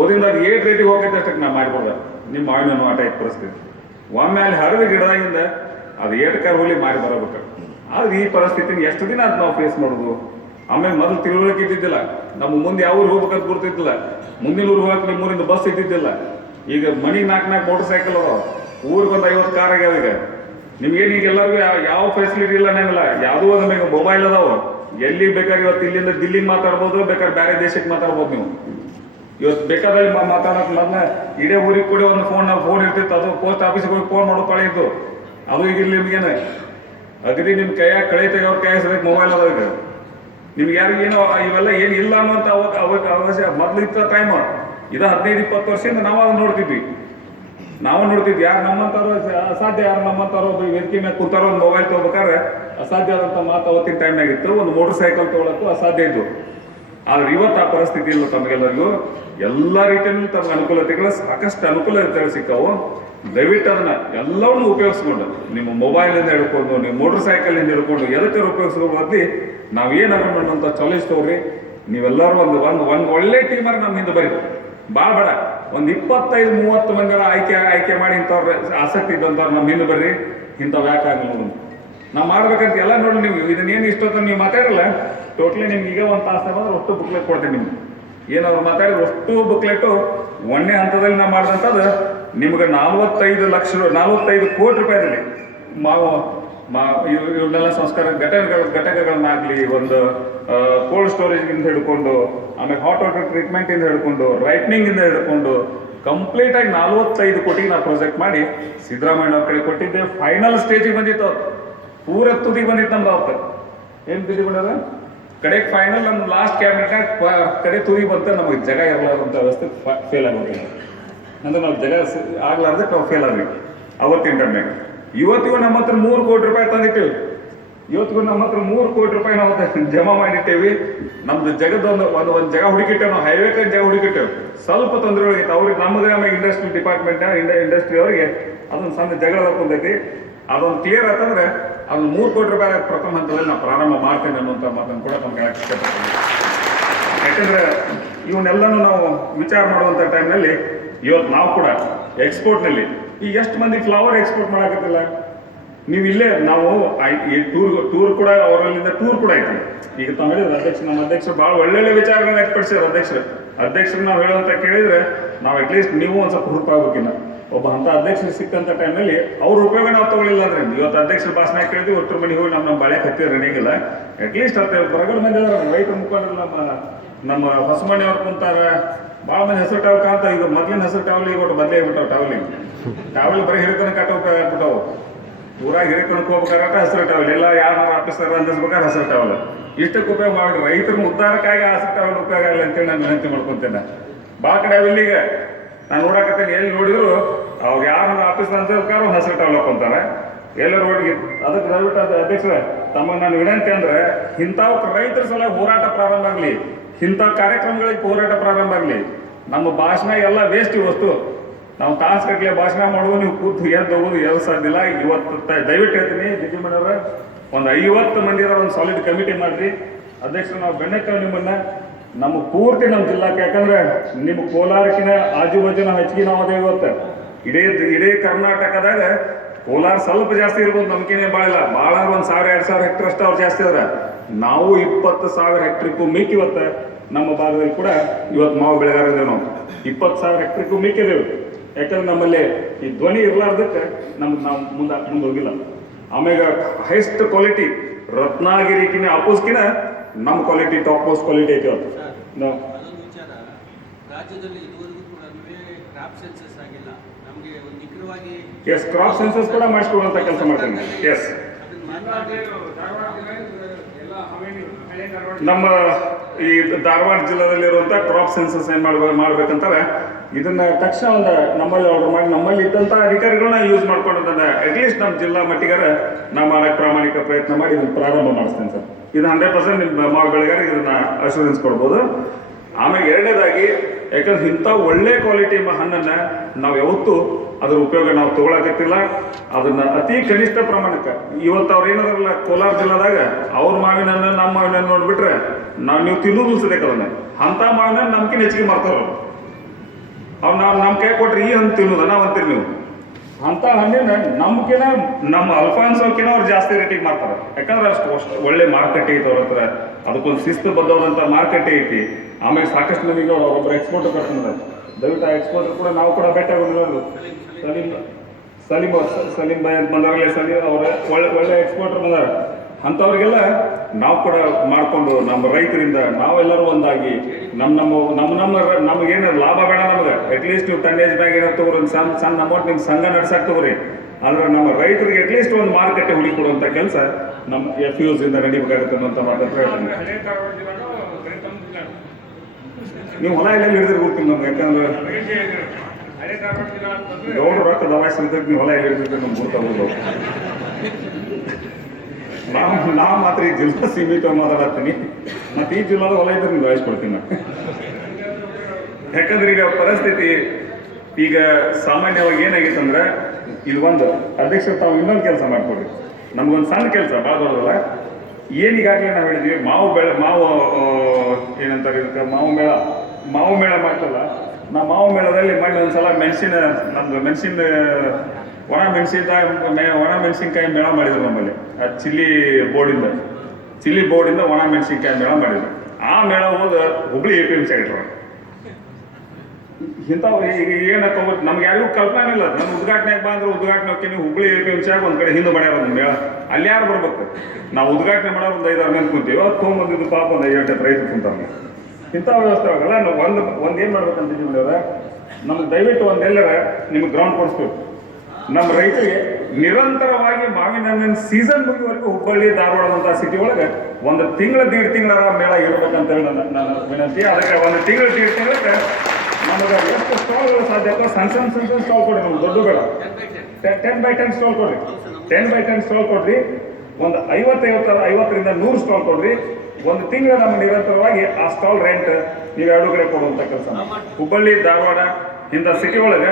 ಓದಿಂದ ಅದು ಏಟ್ ರೇಟಿಗೆ ಹೋಗೈತೆ ಅಷ್ಟಕ್ಕೆ ನಾವು ಮಾಡಿಕೊಡ್ದ. ನಿಮ್ಮ ಮಾವಿನ ಹಣ್ಣು ಆಟ ಇದ್ದ ಪರಿಸ್ಥಿತಿ. ಒಮ್ಮೆ ಅಲ್ಲಿ ಹರಿದ ಗಿಡದಾಗಿಂದ ಅದು ಏಟಕಾರ ಹೋಗಿ ಮಾರಿ ಬರಬೇಕು. ಆದ್ರೆ ಈ ಪರಿಸ್ಥಿತಿನ ಎಷ್ಟು ದಿನ ಅದು ನಾವು ಫೇಸ್ ಮಾಡೋದು? ಆಮೇಲೆ ಮೊದಲು ತಿಳುವಳಿಕೆ ಇದ್ದಿದ್ದಿಲ್ಲ, ನಮ್ಮ ಮುಂದೆ ಯಾವ ಊರಿಗೆ ಹೋಗ್ಬೇಕಂತ ಗುರ್ತಿದ್ದಿಲ್ಲ, ಮುಂದಿನ ಊರಿಗೆ ಹೋಗಕ್ಕೆ ನಿಮ್ಮೂರಿಂದ ಬಸ್ ಇದ್ದಿದ್ದಿಲ್ಲ. ಈಗ ಮನಿಗೆ 4 ಮೋಟರ್ ಸೈಕಲ್ ಅದಾವ, ಊರಿಗೆ ಒಂದು 50 ಕಾರ್ ಆಗ್ಯಾವ. ಈಗ ನಿಮ್ಗೇನು ಈಗ ಎಲ್ಲರಿಗೂ ಯಾವ ಫೆಸಿಲಿಟಿ ಇಲ್ಲ ಅನ್ನಂಗಿಲ್ಲ. ಯಾವುದೋ ಒಂದು ನಿಮಗೆ ಮೊಬೈಲ್ ಅದಾವ, ಎಲ್ಲಿ ಬೇಕಾದ್ರೆ ಇವತ್ತು ಇಲ್ಲಿಂದ ದಿಲ್ಲಿಗೆ ಮಾತಾಡ್ಬೋದು, ಬೇಕಾದ್ರೆ ಬೇರೆ ದೇಶಕ್ಕೆ ಮಾತಾಡ್ಬೋದು. ನೀವು ಇವತ್ತು ಬೇಕಾದಲ್ಲಿ ಮಾತಾಡೋಕೆ ಮೊದಲ ಇಡೇ ಊರಿಗೆ ಕೂಡ ಒಂದು ಫೋನ್ ಇರ್ತಿತ್ತು, ಅದು ಪೋಸ್ಟ್ ಆಫೀಸಿಗೆ ಹೋಗಿ ಫೋನ್ ಮಾಡೋ ಕಳೆ ಇತ್ತು. ಅದು ಈಗ ಇಲ್ಲಿ ನಿಮ್ಗೇನು ಅಗದಿ ನಿಮ್ಮ ಕೈಯಾಗ ಕಳೆ ತೆಗೆಯವ್ರ ಕೈ ಸರಿಯಾಗಿ ಮೊಬೈಲ್ ಅದಾವ. ಈಗ ನಿಮ್ಗೆ ಯಾರಿಗೇನು ಇವೆಲ್ಲ ಏನು ಇಲ್ಲ ಅನ್ನೋಂಥ ಅವಾಗ ಅವಶ್ಯ ಮೊದಲು ಇತ್ತ ಟೈಮ್ ಇದು 15-20 ವರ್ಷದಿಂದ ನಾವು ಅದನ್ನ ನೋಡ್ತಿದ್ವಿ. ಯಾರು ನಮ್ಮಂತಾರೋ ಅಸಾಧ್ಯ, ಯಾರು ನಮ್ಮಂತಾರೋ ವೇದಿಕೆ ಮೇಲೆ ಕೂತಾರೋ ಒಂದು ಮೊಬೈಲ್ ತೊಗೋಬೇಕಾದ್ರೆ ಅಸಾಧ್ಯ ಆದಂಥ ಮಾತು ಅವತ್ತಿನ ಟೈಮ್ನಾಗಿತ್ತು. ಒಂದು ಮೋಟರ್ ಸೈಕಲ್ ತೊಗೊಳಕ್ಕೂ ಅಸಾಧ್ಯ ಇದ್ದು. ಆದ್ರೆ ಇವತ್ತು ಆ ಪರಿಸ್ಥಿತಿ ಇಲ್ಲ. ತಮಗೆಲ್ಲರಿಗೂ ಎಲ್ಲ ರೀತಿಯಲ್ಲೂ ತಮ್ಮ ಅನುಕೂಲತೆಗಳು ಸಾಕಷ್ಟು ಅನುಕೂಲತೆಗಳು ಸಿಕ್ಕಾವು. ದಯವಿಟ್ಟು ಅದನ್ನ ಎಲ್ಲವನ್ನೂ ಉಪಯೋಗಿಸ್ಕೊಂಡು, ನಿಮ್ಮ ಮೊಬೈಲಿಂದ ಹಿಡ್ಕೊಂಡು, ನಿಮ್ಮ ಮೋಟರ್ ಸೈಕಲಿಂದ ಹಿಡ್ಕೊಂಡು ಎದಕ್ಕೆ ಉಪಯೋಗಿಸ್ಕೊಂಡು ನಾವೇನಾಗೋಣ ಅಂತ ಚಾಲೆಂಜ್ ತಗೋರಿ. ನೀವೆಲ್ಲರೂ ಒಂದು ಒಳ್ಳೆ ಟೀಮರ್ ನಮ್ಮ ಹಿಂದೆ ಬರೀ, ಭಾಳ ಬೇಡ, ಒಂದು 25-30 ಮಂದಿ ಆಯ್ಕೆ ಮಾಡಿ ಇಂಥವ್ರ ಆಸಕ್ತಿ ಇದ್ದಂಥವ್ರು ನಮ್ಮ ಹಿಂದೆ ಬರ್ರಿ. ಇಂಥವು ಯಾಕೆ ಆಗಲಿ ನೋಡೋಣ, ನಾವು ಮಾಡ್ಬೇಕಂತ ಎಲ್ಲ ನೋಡಿ. ನೀವು ಇದನ್ನೇನು ಇಷ್ಟೊತ್ತ ನೀವು ಮಾತಾಡಲ್ಲ, ಟೋಟ್ಲಿ ನಿಮ್ಗೆ ಈಗ ಒಂದು ತಾಸು ಬಂದ್ರೆ ಅಷ್ಟು ಬುಕ್ಲೆಟ್ ಕೊಡ್ತೀನಿ. ನಿಮ್ಗೆ ಏನಾದ್ರು ಮಾತಾಡಿದ್ರೆ ಅಷ್ಟು ಬುಕ್ಲೆಟು ಒಂದೇ ಹಂತದಲ್ಲಿ ನಾವು ಮಾಡಿದಂಥದ್ದು ನಿಮ್ಗೆ 45 ಕೋಟಿ ರೂಪಾಯಿದಲ್ಲಿ ಇವನ್ನೆಲ್ಲ ಸಂಸ್ಕಾರ ಘಟಕಗಳನ್ನಾಗಲಿ, ಒಂದು ಕೋಲ್ಡ್ ಸ್ಟೋರೇಜ್ಗಿಂದ ಹಿಡ್ಕೊಂಡು, ಆಮೇಲೆ ಹಾಟ್ ವಾಟರ್ ಟ್ರೀಟ್ಮೆಂಟಿಂದ ಹಿಡ್ಕೊಂಡು, ರೈಟ್ನಿಂಗಿಂದ ಹಿಡ್ಕೊಂಡು ಕಂಪ್ಲೀಟ್ ಆಗಿ 45 ಕೋಟಿಗೆ ನಾವು ಪ್ರಾಜೆಕ್ಟ್ ಮಾಡಿ ಸಿದ್ದರಾಮಯ್ಯ ಅವ್ರ ಕಡೆ ಕೊಟ್ಟಿದ್ದೆ. ಫೈನಲ್ ಸ್ಟೇಜಿಗೆ ಬಂದಿತ್ತು, ಪೂರ ತುದಿಗೆ ಬಂದಿತ್ತು ನಮ್ದು. ಅವತ್ತು ಏನು ತುದಿ ಬಂದದ ಕಡೆಗೆ ಫೈನಲ್ ನಮ್ಮ ಲಾಸ್ಟ್ ಕ್ಯಾಬಿನೆಟ್ ಕಡೆ ತುದಿ ಬಂತ. ನಮಗೆ ಜಾಗ ಇರಲಾರ್ದಂಥ ವ್ಯವಸ್ಥೆ ಫೇಲ್ ಆಗೋದಿಲ್ಲ ಅಂದ್ರೆ ನಾವು ಜಾಗ ಆಗ್ಲಾರ್ದಕ್ಕೆ ನಾವು ಫೇಲ್ ಆದ್ವಿ ಅವತ್ತಿನ ಟೈಮ್ನಾಗ. ಇವತ್ತಿಗೂ ನಮ್ಮ ಹತ್ರ 3 ಕೋಟಿ ರೂಪಾಯಿ ತಂದಿಟ್ಟೇವಿ. ಇವತ್ತಿಗೂ ನಮ್ಮ ಹತ್ರ 3 ಕೋಟಿ ರೂಪಾಯಿ ನಾವು ಜಮಾ ಮಾಡಿಟ್ಟೇವಿ. ನಮ್ದು ಜಗದೊಂದು ಒಂದು ಜಾಗ ಹುಡುಕಿಟ್ಟೇವೆ, ನಾವು ಹೈವೇಕ ಜಾಗ ಹುಡುಕಿಟ್ಟೇವೆ. ಸ್ವಲ್ಪ ತೊಂದರೆ ಒಳಗೈತೆ ಅವ್ರಿಗೆ, ನಮಗೆ ಇಂಡಸ್ಟ್ರಿ ಡಿಪಾರ್ಟ್ಮೆಂಟ್ ಇಂಡಸ್ಟ್ರಿ ಅವರಿಗೆ ಅದೊಂದು ಸಣ್ಣ ಜಗಳ ಕುಂತೈತಿ. ಅದೊಂದು ಕ್ಲಿಯರ್ ಆತಂದ್ರೆ ಅದೊಂದು 3 ಕೋಟಿ ರೂಪಾಯಿ ಪ್ರಥಮ ಹಂತದಲ್ಲಿ ನಾವು ಪ್ರಾರಂಭ ಮಾಡ್ತೇನೆ ಅನ್ನುವಂಥ ಮಾತನ್ನು ಕೂಡ ನಮ್ಗೆ ಹೇಳಕ್ಕೆ ಇಷ್ಟಪಡ್ತೀನಿ. ಯಾಕಂದ್ರೆ ಇವನ್ನೆಲ್ಲನೂ ನಾವು ವಿಚಾರ ಮಾಡುವಂಥ ಟೈಮ್ನಲ್ಲಿ ಇವತ್ತು ನಾವು ಕೂಡ ಎಕ್ಸ್ಪೋರ್ಟ್ನಲ್ಲಿ ಈಗ ಎಷ್ಟು ಮಂದಿ ಫ್ಲವರ್ ಎಕ್ಸ್ಪೋರ್ಟ್ ಮಾಡಕತ್ತಿಲ್ಲ. ನೀವು ಇಲ್ಲೇ ನಾವು ಈ ಟೂರ್ ಕೂಡ ಅವರಲ್ಲಿಂದ ಟೂರ್ ಕೂಡ ಐತಿ. ಈಗ ತಾವು ಹೇಳಿದ್ರೆ ನಮ್ಮ ಅಧ್ಯಕ್ಷರು ಭಾಳ ಒಳ್ಳೊಳ್ಳೆ ವಿಚಾರಗಳನ್ನ ವ್ಯಕ್ತಪಡಿಸಿದ್ರು. ಅಧ್ಯಕ್ಷರು ನಾವು ಹೇಳುವಂತ ಕೇಳಿದ್ರೆ ನಾವು ಅಟ್ಲೀಸ್ಟ್ ನೀವು ಒಂದು ಸ್ವಲ್ಪ ಹುಡುಕಾಗಬೇಕಿನ್ನ. ಒಬ್ಬ ಅಂತ ಅಧ್ಯಕ್ಷರು ಸಿಕ್ಕಂಥ ಟೈಮ್ನಲ್ಲಿ ಅವ್ರ ಉಪಯೋಗ ನಾವು ತಗೊಳ್ಳಿಲ್ಲ ಅಂದ್ರೆ ಇವತ್ತು ಅಧ್ಯಕ್ಷರ ಭಾಷಣ ಕೇಳಿದ್ವಿ, ಒಟ್ಟರ ಮನೆಗೆ ಹೋಗಿ ನಮ್ಮ ಬಾಳೆ ಹತ್ತಿರ ರೆಡಿಗಿಲ್ಲ. ಅಟ್ಲೀಸ್ಟ್ ಹೊರಗಡೆ ಮಂದಿ ರೈತರ ಮುಖಂಡರು ನಮ್ಮ ಹೊಸಮನೆ ಅವ್ರು ಕುಂತಾರೆ. ಭಾಳ ಮಂದಿ ಹೆಸರು ಟಾವಲ್ ಕಾಂತ. ಈಗ ಮೊದ್ಲಿನ ಹೆಸರು ಟಾವಲ್ ಈಗ ಒಟ್ಟು ಬದಲೇ ಆಗ್ಬಿಟ್ಟಾವ. ಟಾವಲ್ ಬರೀ ಹಿರಿಕನ ಕಟ್ಟೋಗ್ಬಿಟ್ಟಾವು. ಊರಾಗ ಹಿರಿಕನಕ್ಕೆ ಹೋಗ್ಬೇಕಾಗಟ್ಟ ಹೆಸರು ಟಾವಲ್, ಎಲ್ಲ ಯಾರು ಆಫೀಸರ್ ಅಂದಿಸ್ಬೇಕಾದ್ರೆ ಹೆಸರು ಟಾವಲ್. ಇಷ್ಟಕ್ಕೆ ಉಪಯೋಗ ಮಾಡಿ ರೈತರ ಉದ್ಧಾರಕ್ಕಾಗಿ ಹಸಿರು ಟಾವಲ್ ಉಪಯೋಗ ಆಗಲ್ಲ ಅಂತೇಳಿ ನಾನು ವಿನಂತಿ ಮಾಡ್ಕೊತೇನೆ. ಭಾಳ ಕಡೆ ಇಲ್ಲಿಗೆ ನಾನು ನೋಡಕತ್ತೇನೆ, ಎಲ್ಲಿ ನೋಡಿದ್ರು ಅವಾಗ ಯಾರು ಆಫೀಸರ್ ಅಂತಿರ್ಕಾರ ಒಂದು ಹಸಿರು ಟಾವಲ್ ಹಾಕೊಂತಾರೆ ಎಲ್ಲರೂ ಒಟ್ಟಿಗೆ. ಅದಕ್ಕೆ ದಯವಿಟ್ಟು ಅಧ್ಯಕ್ಷರ ತಮ್ಮ ನಾನು ವಿನಂತಿ ಅಂದ್ರೆ ಇಂಥವ್ ರೈತರ ಸಲ ಹೋರಾಟ ಪ್ರಾರಂಭ ಆಗಲಿ, ಇಂಥ ಕಾರ್ಯಕ್ರಮಗಳಿಗೆ ಹೋರಾಟ ಪ್ರಾರಂಭ ಆಗಲಿ. ನಮ್ಮ ಭಾಷಣ ಎಲ್ಲ ವೇಸ್ಟ್ ವಸ್ತು. ನಾವು ತಾಸುಗಟ್ಟಲೆ ಭಾಷಣ ಮಾಡುವ, ನೀವು ಕೂತು ಎದ್ದು ಹೋಗೋದು ಯಾವ ಸಾಧ್ಯ ಇಲ್ಲ. ಇವತ್ತು ದಯವಿಟ್ಟು ಹೇಳ್ತೀನಿ ದಿಗ್ವಿಜಯಣ್ಣವ್ರ, ಒಂದು 50 ಮಂದಿ ಒಂದು ಸಾಲಿಡ್ ಕಮಿಟಿ ಮಾಡ್ರಿ. ಅಧ್ಯಕ್ಷರು ನಾವು ಬೆನ್ನತ್ತೇವೆ ನಿಮ್ಮನ್ನ, ನಮ್ಮ ಪೂರ್ತಿ ನಮ್ಮ ಜಿಲ್ಲಾಕ್ಕೆ. ಯಾಕಂದ್ರೆ ನಿಮ್ಮ ಕೋಲಾರಕ್ಕಿನ ಆಜುಬಾಜು ನಾವು ಹೆಚ್ಚಿಗೆ ನಾವು ಅದೇ. ಇವತ್ತು ಇಡೀ ಕರ್ನಾಟಕದಾಗ ಕೋಲಾರ ಸ್ವಲ್ಪ ಜಾಸ್ತಿ ಇರ್ಬೋದು, ನಮ್ಗೇನೆ ಭಾಳಿಲ್ಲ. ಭಾಳ 1000-2000 ಹೆಕ್ಟರ್ ಅಷ್ಟು ಅವ್ರು ಜಾಸ್ತಿ ಅದ್ರ. ನಾವು 20,000 ಹೆಕ್ಟ್ರಿಗೂ ಮಿಕ್ಕಿ ಇವತ್ತು ನಮ್ಮ ಭಾಗದಲ್ಲಿ ಕೂಡ ಇವತ್ತು ಮಾವು ಬೆಳೆಗಾರ ಇದ್ದೇವೆ. ನಾವು 20,000 ಹೆಕ್ಟ್ರಿಗೂ ಮಿಕ್ಕಿದ್ದೇವೆ. ಯಾಕಂದ್ರೆ ನಮ್ಮಲ್ಲಿ ಈ ಧ್ವನಿ ಇರಲಾರ್ದಕ್ಕೆ ನಾವು ಮುಂದೆ ಹೋಗಿಲ್ಲ. ಆಮೇಲೆ ಹೈಸ್ಟ್ ಕ್ವಾಲಿಟಿ ರತ್ನಾಗಿರಿಕಿನ ಅಪೋಸ್ಕಿನ ನಮ್ಮ ಕ್ವಾಲಿಟಿ ಟಾಪ್ ಮೋಸ್ಟ್ ಕ್ವಾಲಿಟಿ ಐತಿ ಇವತ್ತು. ಎಸ್, ಕ್ರಾಪ್ ಸೆನ್ಸಸ್ ಕೂಡ ಮಾಡಿಸ್ಕೊಡುವಂತ ಕೆಲಸ ಮಾಡ್ತೇನೆ. ಎಸ್, ನಮ್ಮ ಈ ಧಾರವಾಡ ಜಿಲ್ಲೆಯಲ್ಲಿರುವಂಥ ಕ್ರಾಪ್ ಸೆನ್ಸಸ್ ಏನು ಮಾಡ್ಬೇಕಂತಾರೆ ಇದನ್ನ ತಕ್ಷಣ ಒಂದು ನಮ್ಮಲ್ಲಿ ಆರ್ಡರ್ ಮಾಡಿ ನಮ್ಮಲ್ಲಿ ಇದ್ದಂಥ ಅಧಿಕಾರಿಗಳನ್ನ ಯೂಸ್ ಮಾಡ್ಕೊಂಡು ಅಟ್ಲೀಸ್ಟ್ ನಮ್ಮ ಜಿಲ್ಲಾ ಮಟ್ಟಿಗಾರ ನಾವು ಮಾಡಕ್ಕೆ ಪ್ರಾಮಾಣಿಕ ಪ್ರಯತ್ನ ಮಾಡಿ ಇದನ್ನು ಪ್ರಾರಂಭ ಮಾಡಿಸ್ತೇನೆ ಸರ್. ಇದು 100% ನಿಮ್ಮ ಮಾವು ಬೆಳೆಗಾರಿಗೆ ಇದನ್ನ ಅಶ್ಯೂರೆನ್ಸ್ ಕೊಡ್ಬೋದು. ಆಮೇಲೆ ಎರಡನೇದಾಗಿ, ಯಾಕಂದ್ರೆ ಇಂಥ ಒಳ್ಳೆ ಕ್ವಾಲಿಟಿ ಹಣ್ಣನ್ನು ನಾವು ಯಾವತ್ತೂ ಅದ್ರ ಉಪಯೋಗ ನಾವು ತಗೊಳಕತ್ತಿಲ್ಲ. ಅದನ್ನ ಅತಿ ಕನಿಷ್ಠ ಪ್ರಮಾಣಕ್ಕೆ ಇವತ್ತು ಅವ್ರು ಏನಾದ್ರಲ್ಲ ಕೋಲಾರ ಜಿಲ್ಲಾದಾಗ ಅವ್ರ ಮಾವಿನ ಹಣ್ಣು ನಮ್ಮ ಮಾವಿನ ಹಣ್ಣು ನೋಡ್ಬಿಟ್ರೆ ನೀವು ತಿನ್ನೋದು ನಿಲ್ಸಬೇಕು. ಅದನ್ನ ಅಂಥ ಮಾವಿನ ಹಣ್ಣು ನಮ್ಗಿನ ಹೆಚ್ಚಿಗೆ ಮಾಡ್ತಾರ ಅವ್ರು ನಾವು ನಮ್ಮ ಕೈ ಕೊಟ್ರೆ ಈ ಹಣ್ಣು ತಿನ್ನೋದ ನಾವು ಅಂತೀರಿ ನೀವು ಅಂತ ಹಣ್ಣಿನ ನಮ್ಗಿನ ನಮ್ಮ ಅಲ್ಫಾನ್ಸೋಕಿನ ಅವ್ರು ಜಾಸ್ತಿ ರೇಟಿಗೆ ಮಾಡ್ತಾರೆ. ಯಾಕಂದ್ರೆ ಅಷ್ಟು ಒಳ್ಳೆ ಮಾರ್ಕೆಟ್ ಐತೆ ಅವ್ರ ಹತ್ರ, ಅದಕ್ಕೊಂದು ಶಿಸ್ತು ಬದ್ದವಾದಂಥ ಮಾರ್ಕೆಟ್ ಐತಿ. ಆಮೇಲೆ ಸಾಕಷ್ಟು ಮಂದಿಗೆ ಒಬ್ಬರು ಎಕ್ಸ್ಪೋರ್ಟ್ ಕರ್ಕೊಂಡ್ರೆ, ದಯವಿಟ್ಟು ಆ ಎಕ್ಸ್ಪೋರ್ಟರ್ ಕೂಡ ನಾವು ಕೂಡ ಭೇಟಿ ಆಗೋದಿಲ್ಲ. ಸಲೀಂ ಬಾಯ್ ಅಂತ ಬಂದಾಗಲೇ ಅವರ ಒಳ್ಳೆ ಎಕ್ಸ್ಪೋರ್ಟರ್ ಬಂದಾರ. ಅಂಥವ್ರಿಗೆಲ್ಲ ನಾವು ಕೂಡ ಮಾಡಿಕೊಂಡು ನಮ್ಮ ರೈತರಿಂದ ನಾವೆಲ್ಲರೂ ಒಂದಾಗಿ ನಮಗೇನು ಲಾಭ ಬೇಡ, ನಮಗೆ ಅಟ್ಲೀಸ್ಟ್ ನೀವು ಟನ್ನೇಜ್ ಬ್ಯಾಗ್ ಏನಾರು ತಗೋರಿ, ಒಂದು ಸಣ್ಣ ಅಮೌಂಟ್ ನಿಮ್ಮ ಸಂಘ ನಡ್ಸಕ್ಕೆ ತಗೋರಿ. ಆದ್ರೆ ನಮ್ಮ ರೈತರಿಗೆ ಅಟ್ಲೀಸ್ಟ್ ಒಂದು ಮಾರುಕಟ್ಟೆ ಹುಡುಕೊಡುವಂಥ ಕೆಲಸ ನಮ್ಮ FUs ಇಂದ ನಡಿಬೇಕಾಗುತ್ತೆ ಅನ್ನೋಂಥ ಮಾತಾಡ್ತಾ ಹೇಳ್ತೀನಿ. ನೀವು ಹೊಲ ಎಲ್ಲ ಹಿಡಿದ್ರೆ ಗೊತ್ತಿಲ್ಲ ನಮ್ಗೆ, ಯಾಕಂದ್ರೆ ಗೌಡ್ರ ರೊಕ್ಕ ದವಾಯಿಸಿದಾಗ ನೀವು ಹೊಲ ಎಲ್ಲ ಹಿಡಿದ್ರೆ ನಮ್ಗೆ ಗೊತ್ತಾಗೋದು. ನಾವು ಮಾತ್ರ ಈ ಜಿಲ್ಲಾ ಸೀಮಿತ ಮಾತಾಡತ್ತೀನಿ, ಮತ್ತೆ ಈ ಜಿಲ್ಲಾದ ಹೊಲ ಇದ್ರೆ ನೀವು ದವಾಯಿಸ್ಕೊಡ್ತೀನಿ ನಾನು. ಯಾಕಂದ್ರೆ ಈಗ ಪರಿಸ್ಥಿತಿ ಈಗ ಸಾಮಾನ್ಯವಾಗಿ ಏನಾಗಿತ್ತು ಅಂದ್ರೆ, ಇಲ್ಲಿ ಒಂದು ಅಧ್ಯಕ್ಷ ತಾವು ಇನ್ನೊಂದು ಕೆಲಸ ಮಾಡ್ಕೊಡ್ರಿ, ನಮ್ಗೊಂದು ಸಣ್ಣ ಕೆಲಸ ಭಾಳ ದೊಡ್ಡದಲ್ಲ. ಏನೀಗಾಗಲೇ ನಾವು ಹೇಳಿದ್ವಿ ಮಾವು ಏನಂತಾರೆ ಇದಕ್ಕೆ ಮಾವು ಮೇಳ ಮಾಡ್ತಲ್ಲ. ನಾವು ಮಾವು ಮೇಳದಲ್ಲಿ ಮಾಡಿ ಒಂದ್ಸಲ ನಮ್ದು ಒಣ ಮೆಣಸಿನ್ಕಾಯಿ ಮೇಳ ಮಾಡಿದ್ರು ನಮ್ಮಲ್ಲಿ. ಚಿಲ್ಲಿ ಬೋರ್ಡಿಂದ ಒಣ ಮೆಣಸಿನ್ಕಾಯಿ ಮೇಳ ಮಾಡಿದ್ರು. ಆ ಮೇಳ ಹೋದ ಹುಬ್ಳಿ APMC ಆಗಿಟ್ರು. ಇಂಥವು ಈಗ ಏನಕ್ಕೆ ನಮ್ಗೆ ಯಾರಿಗೂ ಕಲ್ಪನೆ ಇಲ್ಲ. ನಮ್ಮ ಉದ್ಘಾಟನೆಗೆ ಬಂದ್ರೆ ಉದ್ಘಾಟನೆಗೆ ನೀವು ಹುಬ್ಳಿ APMC ಆಗಿ ಒಂದು ಕಡೆ ಹಿಂದೆ ಮಾಡ್ಯಾರ ಒಂದು ಮೇಳ, ಅಲ್ಲಿ ಯಾರು ಬರ್ಬೇಕು? ನಾವು ಉದ್ಘಾಟನೆ ಮಾಡೋರು ಒಂದು 5-6 ಮಂದಿ ಕುಂತೀವಿ, ಅವತ್ತು ತೊಗೊಂಬಂದಿದ್ದು ಪಾಪ ಒಂದು 5-8 ರೈತರು ಕುಂತಾರೆ. ಇಂಥ ವ್ಯವಸ್ಥೆ ಆಗಲ್ಲ. ನಾವು ಒಂದು ಏನು ಮಾಡ್ಬೇಕಂತಿದ್ದೀವಿ ಅಂದ್ರೆ, ನಮ್ಗೆ ದಯವಿಟ್ಟು ಒಂದೆಲ್ಲರ ನಿಮ್ಗೆ ಗ್ರೌಂಡ್ ಕೊಡಿಸ್ಬೇಕು. ನಮ್ಮ ರೈತರಿಗೆ ನಿರಂತರವಾಗಿ ಮಾವಿನ ಹಣ್ಣಿನ ಸೀಸನ್ ಮುಗಿಯುವವರೆಗೂ ಹುಬ್ಬಳ್ಳಿ ಧಾರವಾಡದಂಥ ಸಿಟಿ ಒಳಗೆ ಒಂದು ತಿಂಗಳ-1.5 ತಿಂಗಳ ಮೇಳ ಇರಬೇಕಂತ ಹೇಳಿ ನನ್ನ ವಿನಂತಿ. ಅದಕ್ಕೆ ಒಂದು ತಿಂಗಳ-1.5 ತಿಂಗಳಿಗೆ ನಮಗೆ ಎಷ್ಟು ಸ್ಟಾಲ್ಗಳು ಸಾಧ್ಯ ಆಗ್ತವೆ, ಸಣ್ಣ ಸ್ಟಾಲ್ ಕೊಡ್ರಿ. ನಮ್ಗೆ ದೊಡ್ಡ ಬೇಡ, 10x10 ಸ್ಟಾಲ್ ಕೊಡ್ರಿ. 10x10 ಸ್ಟಾಲ್ ಕೊಡ್ರಿ. ಒಂದು 50ರಿಂದ 100 ಸ್ಟಾಲ್ ಕೊಡ್ರಿ. ಒಂದು ತಿಂಗಳ ನಮ್ಮ ನಿರಂತರವಾಗಿ ಆ ಸ್ಟಾಲ್ ರೆಂಟ್ ನೀವು 2 ಕಡೆ ಕೊಡುವಂಥ ಕೆಲಸ. ಹುಬ್ಬಳ್ಳಿ ಧಾರವಾಡ ಇಂಥ ಸಿಟಿ ಒಳಗೆ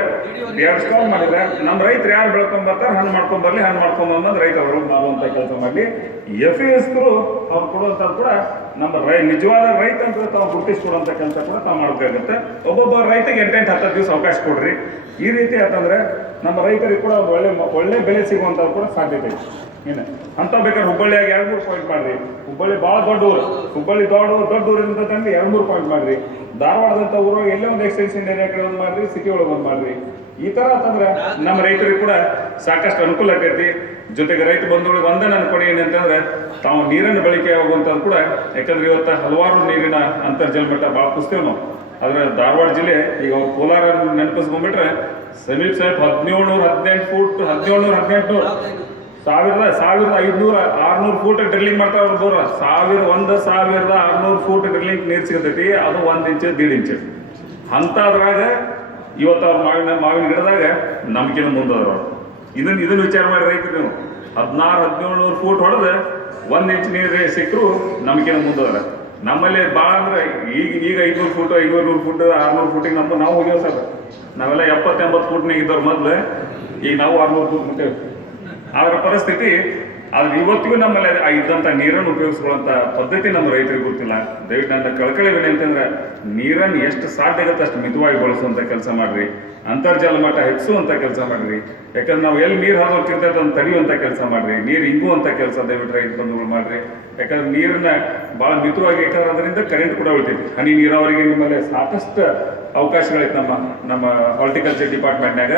2 ಸ್ಟಾಲ್ ಮಾಡಿದ್ರೆ ನಮ್ಮ ರೈತರು ಯಾರು ಬೆಳ್ಕೊಂಬರ್ತಾರೆ, ಹಣ್ಣು ಮಾಡ್ಕೊಂಬರ್ಲಿ, ಹಣ್ಣು ಮಾಡ್ಕೊಂಬಂದು ರೈತರು ಮಾಡುವಂಥ ಕೆಲಸ ಮಾಡಲಿ. FUs ಅವ್ರು ಕೊಡುವಂಥದ್ದು ಕೂಡ ನಮ್ಮ ನಿಜವಾದ ರೈತ ಅಂತ ತಾವು ಗುರುತಿಸ್ಕೊಡುವಂಥ ಕೆಲಸ ಕೂಡ ತಾವು ಮಾಡಬೇಕಾಗುತ್ತೆ. ಒಬ್ಬೊಬ್ಬ ರೈತಗೆ 8-10 ದಿವಸ ಅವಕಾಶ ಕೊಡ್ರಿ. ಈ ರೀತಿ ಆತಂದ್ರೆ ನಮ್ಮ ರೈತರಿಗೆ ಕೂಡ ಒಳ್ಳೆ ಬೆಲೆ ಸಿಗುವಂಥದ್ದು ಕೂಡ ಸಾಧ್ಯತೆ ಇದೆ. ಏನು ಅಂತ ಬೇಕಾದ್ರೆ ಹುಬ್ಬಳ್ಳಿಯಾಗ 2-3 ಪಾಯಿಂಟ್ ಮಾಡ್ರಿ. ಹುಬ್ಬಳ್ಳಿ ಭಾಳ ದೊಡ್ಡ ಊರು, ಹುಬ್ಬಳ್ಳಿ ದೊಡ್ಡ ಊರಿಂದ ತಂದು 2-3 ಪಾಯಿಂಟ್ ಮಾಡ್ರಿ. ಧಾರವಾಡದಂಥ ಊರು ಎಲ್ಲೇ ಒಂದು ಎಕ್ಸ್ಟೆನ್ಷನ್ ಏರಿಯಾ ಕಡೆ ಒಂದು ಮಾಡ್ರಿ, ಸಿಟಿ ಒಳಗೆ ಒಂದು ಮಾಡ್ರಿ. ಈ ಥರ ಅಂತಂದ್ರೆ ನಮ್ಮ ರೈತರಿಗೆ ಕೂಡ ಸಾಕಷ್ಟು ಅನುಕೂಲ ಆಗೈತಿ. ಜೊತೆಗೆ ರೈತ ಬಂಧುಗಳಿಗೆ ಒಂದೇ ನನ್ನ ಕೊಡಿ ಏನಂತಂದ್ರೆ, ತಾವು ನೀರಿನ ಬಳಕೆ ಆಗುವಂಥದ್ದು ಕೂಡ. ಯಾಕಂದ್ರೆ ಇವತ್ತು ಹಲವಾರು ನೀರಿನ ಅಂತರ್ಜಲ ಮಟ್ಟ ಭಾಳ ಕುಸ್ತೇವೆ ನಾವು. ಆದರೆ ಧಾರವಾಡ ಜಿಲ್ಲೆ ಈಗ ಅವ್ರು ಕೋಲಾರ ನೆನಪಿಸ್ಕೊಂಡ್ಬಿಟ್ರೆ ಸಮೀಪ 1718 ಫೂಟ್ 1700-1800 1500-600 ಫೂಟ್ ಡ್ರಿಲ್ಲಿಂಗ್ ಮಾಡ್ತಾರೆ ಅವ್ರು ಬೋರ. 1600 ಫೂಟ್ ಡ್ರಿಲ್ಲಿಂಗ್ ನೀರು ಸಿಗತೈತಿ. ಅದು 1 ಇಂಚ್ 1.5 ಇಂಚ್ ಅಂಥದ್ರಾಗ ಇವತ್ತು ಅವ್ರ ಮಾವಿನ ಗಿಡದಾಗ ನಮ್ಗಿನ ಮುಂದವ್ರು ಅವ್ರು. ಇದನ್ನ ವಿಚಾರ ಮಾಡಿ ರೈತರು ನೀವು 1600-1700 ಫೂಟ್ ಹೊಡೆದು 1 ಇಂಚ್ ನೀರು ಸಿಕ್ಕರು ನಮ್ಗಿನ ಮುಂದವ್ರ. ನಮ್ಮಲ್ಲಿ ಭಾಳ ಅಂದ್ರೆ ಈಗ 500 ಫೂಟ್ 500 ಫೂಟ್ 600 ಫೂಟಿಗೆ ನಾವು ಹೋಗ್ಯಾವ ಸರ್. ನಾವೆಲ್ಲ 70-80 ಫೂಟ್ನಾಗ ಇದ್ದವ್ರು ಮೊದಲು. ಈಗ ನಾವು 600 ಫೂಟ್ ಮುಟ್ಟೇವೆ. ಅದರ ಪರಿಸ್ಥಿತಿ. ಆದ್ರೆ ಇವತ್ತಿಗೂ ನಮ್ಮಲ್ಲಿ ಇದ್ದಂಥ ನೀರನ್ನು ಉಪಯೋಗಿಸ್ಕೊಳ್ಳುವಂಥ ಪದ್ಧತಿ ನಮ್ಮ ರೈತರಿಗೆ ಗೊತ್ತಿಲ್ಲ. ದಯವಿಟ್ಟು ನನ್ನ ಕಳಕಳಿ ಏನಂತಂದ್ರೆ, ನೀರನ್ನು ಎಷ್ಟು ಸಾಧ್ಯ ಆಗುತ್ತೆ ಅಷ್ಟು ಮಿತವಾಗಿ ಬಳಸುವಂಥ ಕೆಲಸ ಮಾಡ್ರಿ. ಅಂತರ್ಜಲ ಮಟ್ಟ ಹೆಚ್ಚಿಸುವಂಥ ಕೆಲಸ ಮಾಡ್ರಿ. ಯಾಕಂದ್ರೆ ನಾವು ಎಲ್ಲಿ ನೀರು ಹಾದೋಗ್ತಿರ್ತೈತೆ ಅದನ್ನು ತಡೆಯುವಂಥ ಕೆಲಸ ಮಾಡ್ರಿ. ನೀರು ಇಂಗುವಂಥ ಕೆಲಸ ದಯವಿಟ್ಟು ರೈತ ಬಂಧುಗಳು ಮಾಡ್ರಿ. ಯಾಕಂದ್ರೆ ನೀರನ್ನ ಭಾಳ ಮಿತವಾಗಿ, ಯಾಕಂದ್ರೆ ಅದರಿಂದ ಕರೆಂಟ್ ಕೂಡ ಉಳಿತೈತಿ. ಹನಿ ನೀರಾವರಿಗೆ ನಿಮ್ಮಲ್ಲಿ ಸಾಕಷ್ಟು ಅವಕಾಶಗಳೈತೆ. ನಮ್ಮ ಹಾರ್ಟಿಕಲ್ಚರ್ ಡಿಪಾರ್ಟ್ಮೆಂಟ್ನಾಗ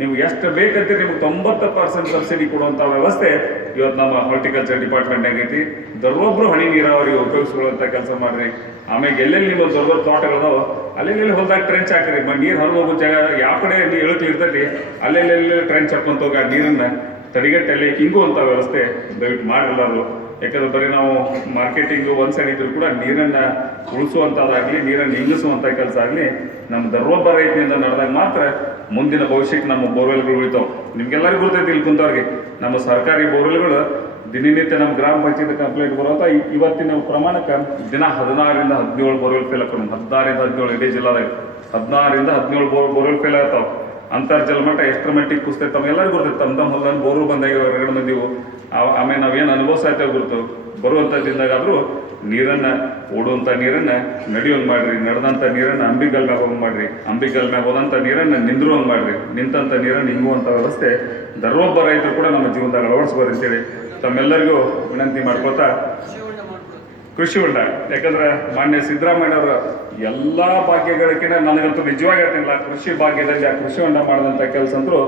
ನೀವು ಎಷ್ಟು ಬೇಕಂತ ನಿಮ್ಗೆ 90% ಸಬ್ಸಿಡಿ ಕೊಡುವಂಥ ವ್ಯವಸ್ಥೆ ಇವತ್ತು ನಮ್ಮ ಹಾರ್ಟಿಕಲ್ಚರ್ ಡಿಪಾರ್ಟ್ಮೆಂಟ್ನಾಗ ಐತಿ. ದೊಡ್ಡೊಬ್ರು ಹನಿ ನೀರಾವರಿ ಉಪಯೋಗಿಸ್ಕೊಳ್ಳುವಂಥ ಕೆಲಸ ಮಾಡ್ರಿ. ಆಮೇಲೆ ಎಲ್ಲೆಲ್ಲಿ ನಿಮ್ಮ ದೊಡ್ಡ ತೋಟಗಳದಾವ ಅಲ್ಲೆಲ್ಲಿ ಹೊಲದಾಗ ಟ್ರೆಂಚ್ ಹಾಕ್ರಿ. ನೀರು ಹರಿದು ಹೋಗೋ ಜಾಗ ಯಾವ ಕಡೆ ಇಳಕ್ಲಿ ಇರ್ತೈತಿ ಅಲ್ಲೆಲ್ಲೆಲ್ಲಿ ಟ್ರೆಂಚ್ ಹಾಕೊಂತ ಹೋಗಿ ಆ ನೀರನ್ನ ತಡೆಗಟ್ಟಲ್ಲಿ ಹಿಂಗುವಂಥ ವ್ಯವಸ್ಥೆ ದಯವಿಟ್ಟು ಮಾಡಿರಲಾರು. ಯಾಕಂದ್ರೆ ಬರೀ ನಾವು ಮಾರ್ಕೆಟಿಂಗು ಒಂದು ಸೈಡ್ ಇದ್ರು ಕೂಡ ನೀರನ್ನು ಉಳಿಸುವಂಥದ್ದಾಗಲಿ, ನೀರನ್ನು ಇಂಗಿಸುವಂಥ ಕೆಲಸ ಆಗಲಿ ನಮ್ಮ ದರ್ವೊಬ್ಬ ರೈತನಿಂದ ನಡೆದಾಗ ಮಾತ್ರ ಮುಂದಿನ ಭವಿಷ್ಯಕ್ಕೆ ನಮ್ಮ ಬೋರ್ವೆಲ್ಗಳು ಉಳಿತಾವೆ. ನಿಮ್ಗೆಲ್ಲರಿಗೂ ಗೊತ್ತೈತಿ ಇಲ್ಲಿ ಕುಂತವ್ರಿಗೆ, ನಮ್ಮ ಸರ್ಕಾರಿ ಬೋರ್ವೆಲ್ಗಳು ದಿನನಿತ್ಯ ನಮ್ಮ ಗ್ರಾಮ ಪಂಚಾಯತ್ ಕಂಪ್ಲೇಂಟ್ ಬರುವಂಥ ಇವತ್ತಿನ ಪ್ರಮಾಣಕ್ಕೆ ದಿನ 16-17 ಬೋರ್ವೆಲ್ ಫೇಲ್ ಆಗ್ತಾವೆ. 16-17 ಇಡೀ ಜಿಲ್ಲಾದಾಗ 16-17 ಬೋರ್ವೆಲ್ ಫೇಲ್ ಆಗ್ತಾವೆ. ಅಂತರ್ಜಲ ಮಟ್ಟ ಎಷ್ಟರ ಮಟ್ಟಿಗೆ ಕುಸ್ತೈತೆ ತಮ್ಗೆಲ್ಲರಿಗೂ ಗೊತ್ತೈತೆ. ತಮ್ಮ ಹೊಲದಲ್ಲಿ ಬೋರು ಬಂದಾಗ ಹೊರಗಡೆ ಬಂದಿವು. ಆಮೇಲೆ ನಾವೇನು ಅನುಭವಿಸ್ತಾಯಿದ್ದೇವೆ ಗುರುತು. ಬರುವಂಥ ದಿನದಾಗಾದರೂ ನೀರನ್ನು, ಓಡುವಂಥ ನೀರನ್ನು ನಡೆಯೋಂಗೆ ಮಾಡಿರಿ, ನಡೆದಂಥ ನೀರನ್ನು ಅಂಬಿಗಲ್ ಮ್ಯಾಗ ಹೋಗಿ ಮಾಡಿರಿ, ಅಂಬಿಗಲ್ ಮ್ಯಾಗ ಹೋದಂಥ ನೀರನ್ನು ನಿಂದ್ರುವಂಗೆ ಮಾಡಿರಿ, ನಿಂತಂಥ ನೀರನ್ನು ಹಿಂಗುವಂಥ ವ್ಯವಸ್ಥೆ ದರೊಬ್ಬ ರೈತರು ಕೂಡ ನಮ್ಮ ಜೀವನದಾಗ ಅಳವಡಿಸ್ಬೋದು ಅಂತೇಳಿ ತಮ್ಮೆಲ್ಲರಿಗೂ ವಿನಂತಿ ಮಾಡ್ಕೋತಾ ಕೃಷಿ ಹೊಂಡ. ಯಾಕಂದ್ರೆ ಮಾನ್ಯ ಸಿದ್ದರಾಮಯ್ಯನವರ ಎಲ್ಲ ಭಾಗ್ಯಗಳಕ್ಕಿಂತ ನನಗಂತೂ ನಿಜವಾಗಿ ಹೇಳ್ತೀನಿಲ್ಲ, ಕೃಷಿ ಭಾಗ್ಯದಲ್ಲಿ ಆ ಕೃಷಿ ಹೊಂಡ ಮಾಡಿದಂಥ ಕೆಲಸ ಅಂತೂ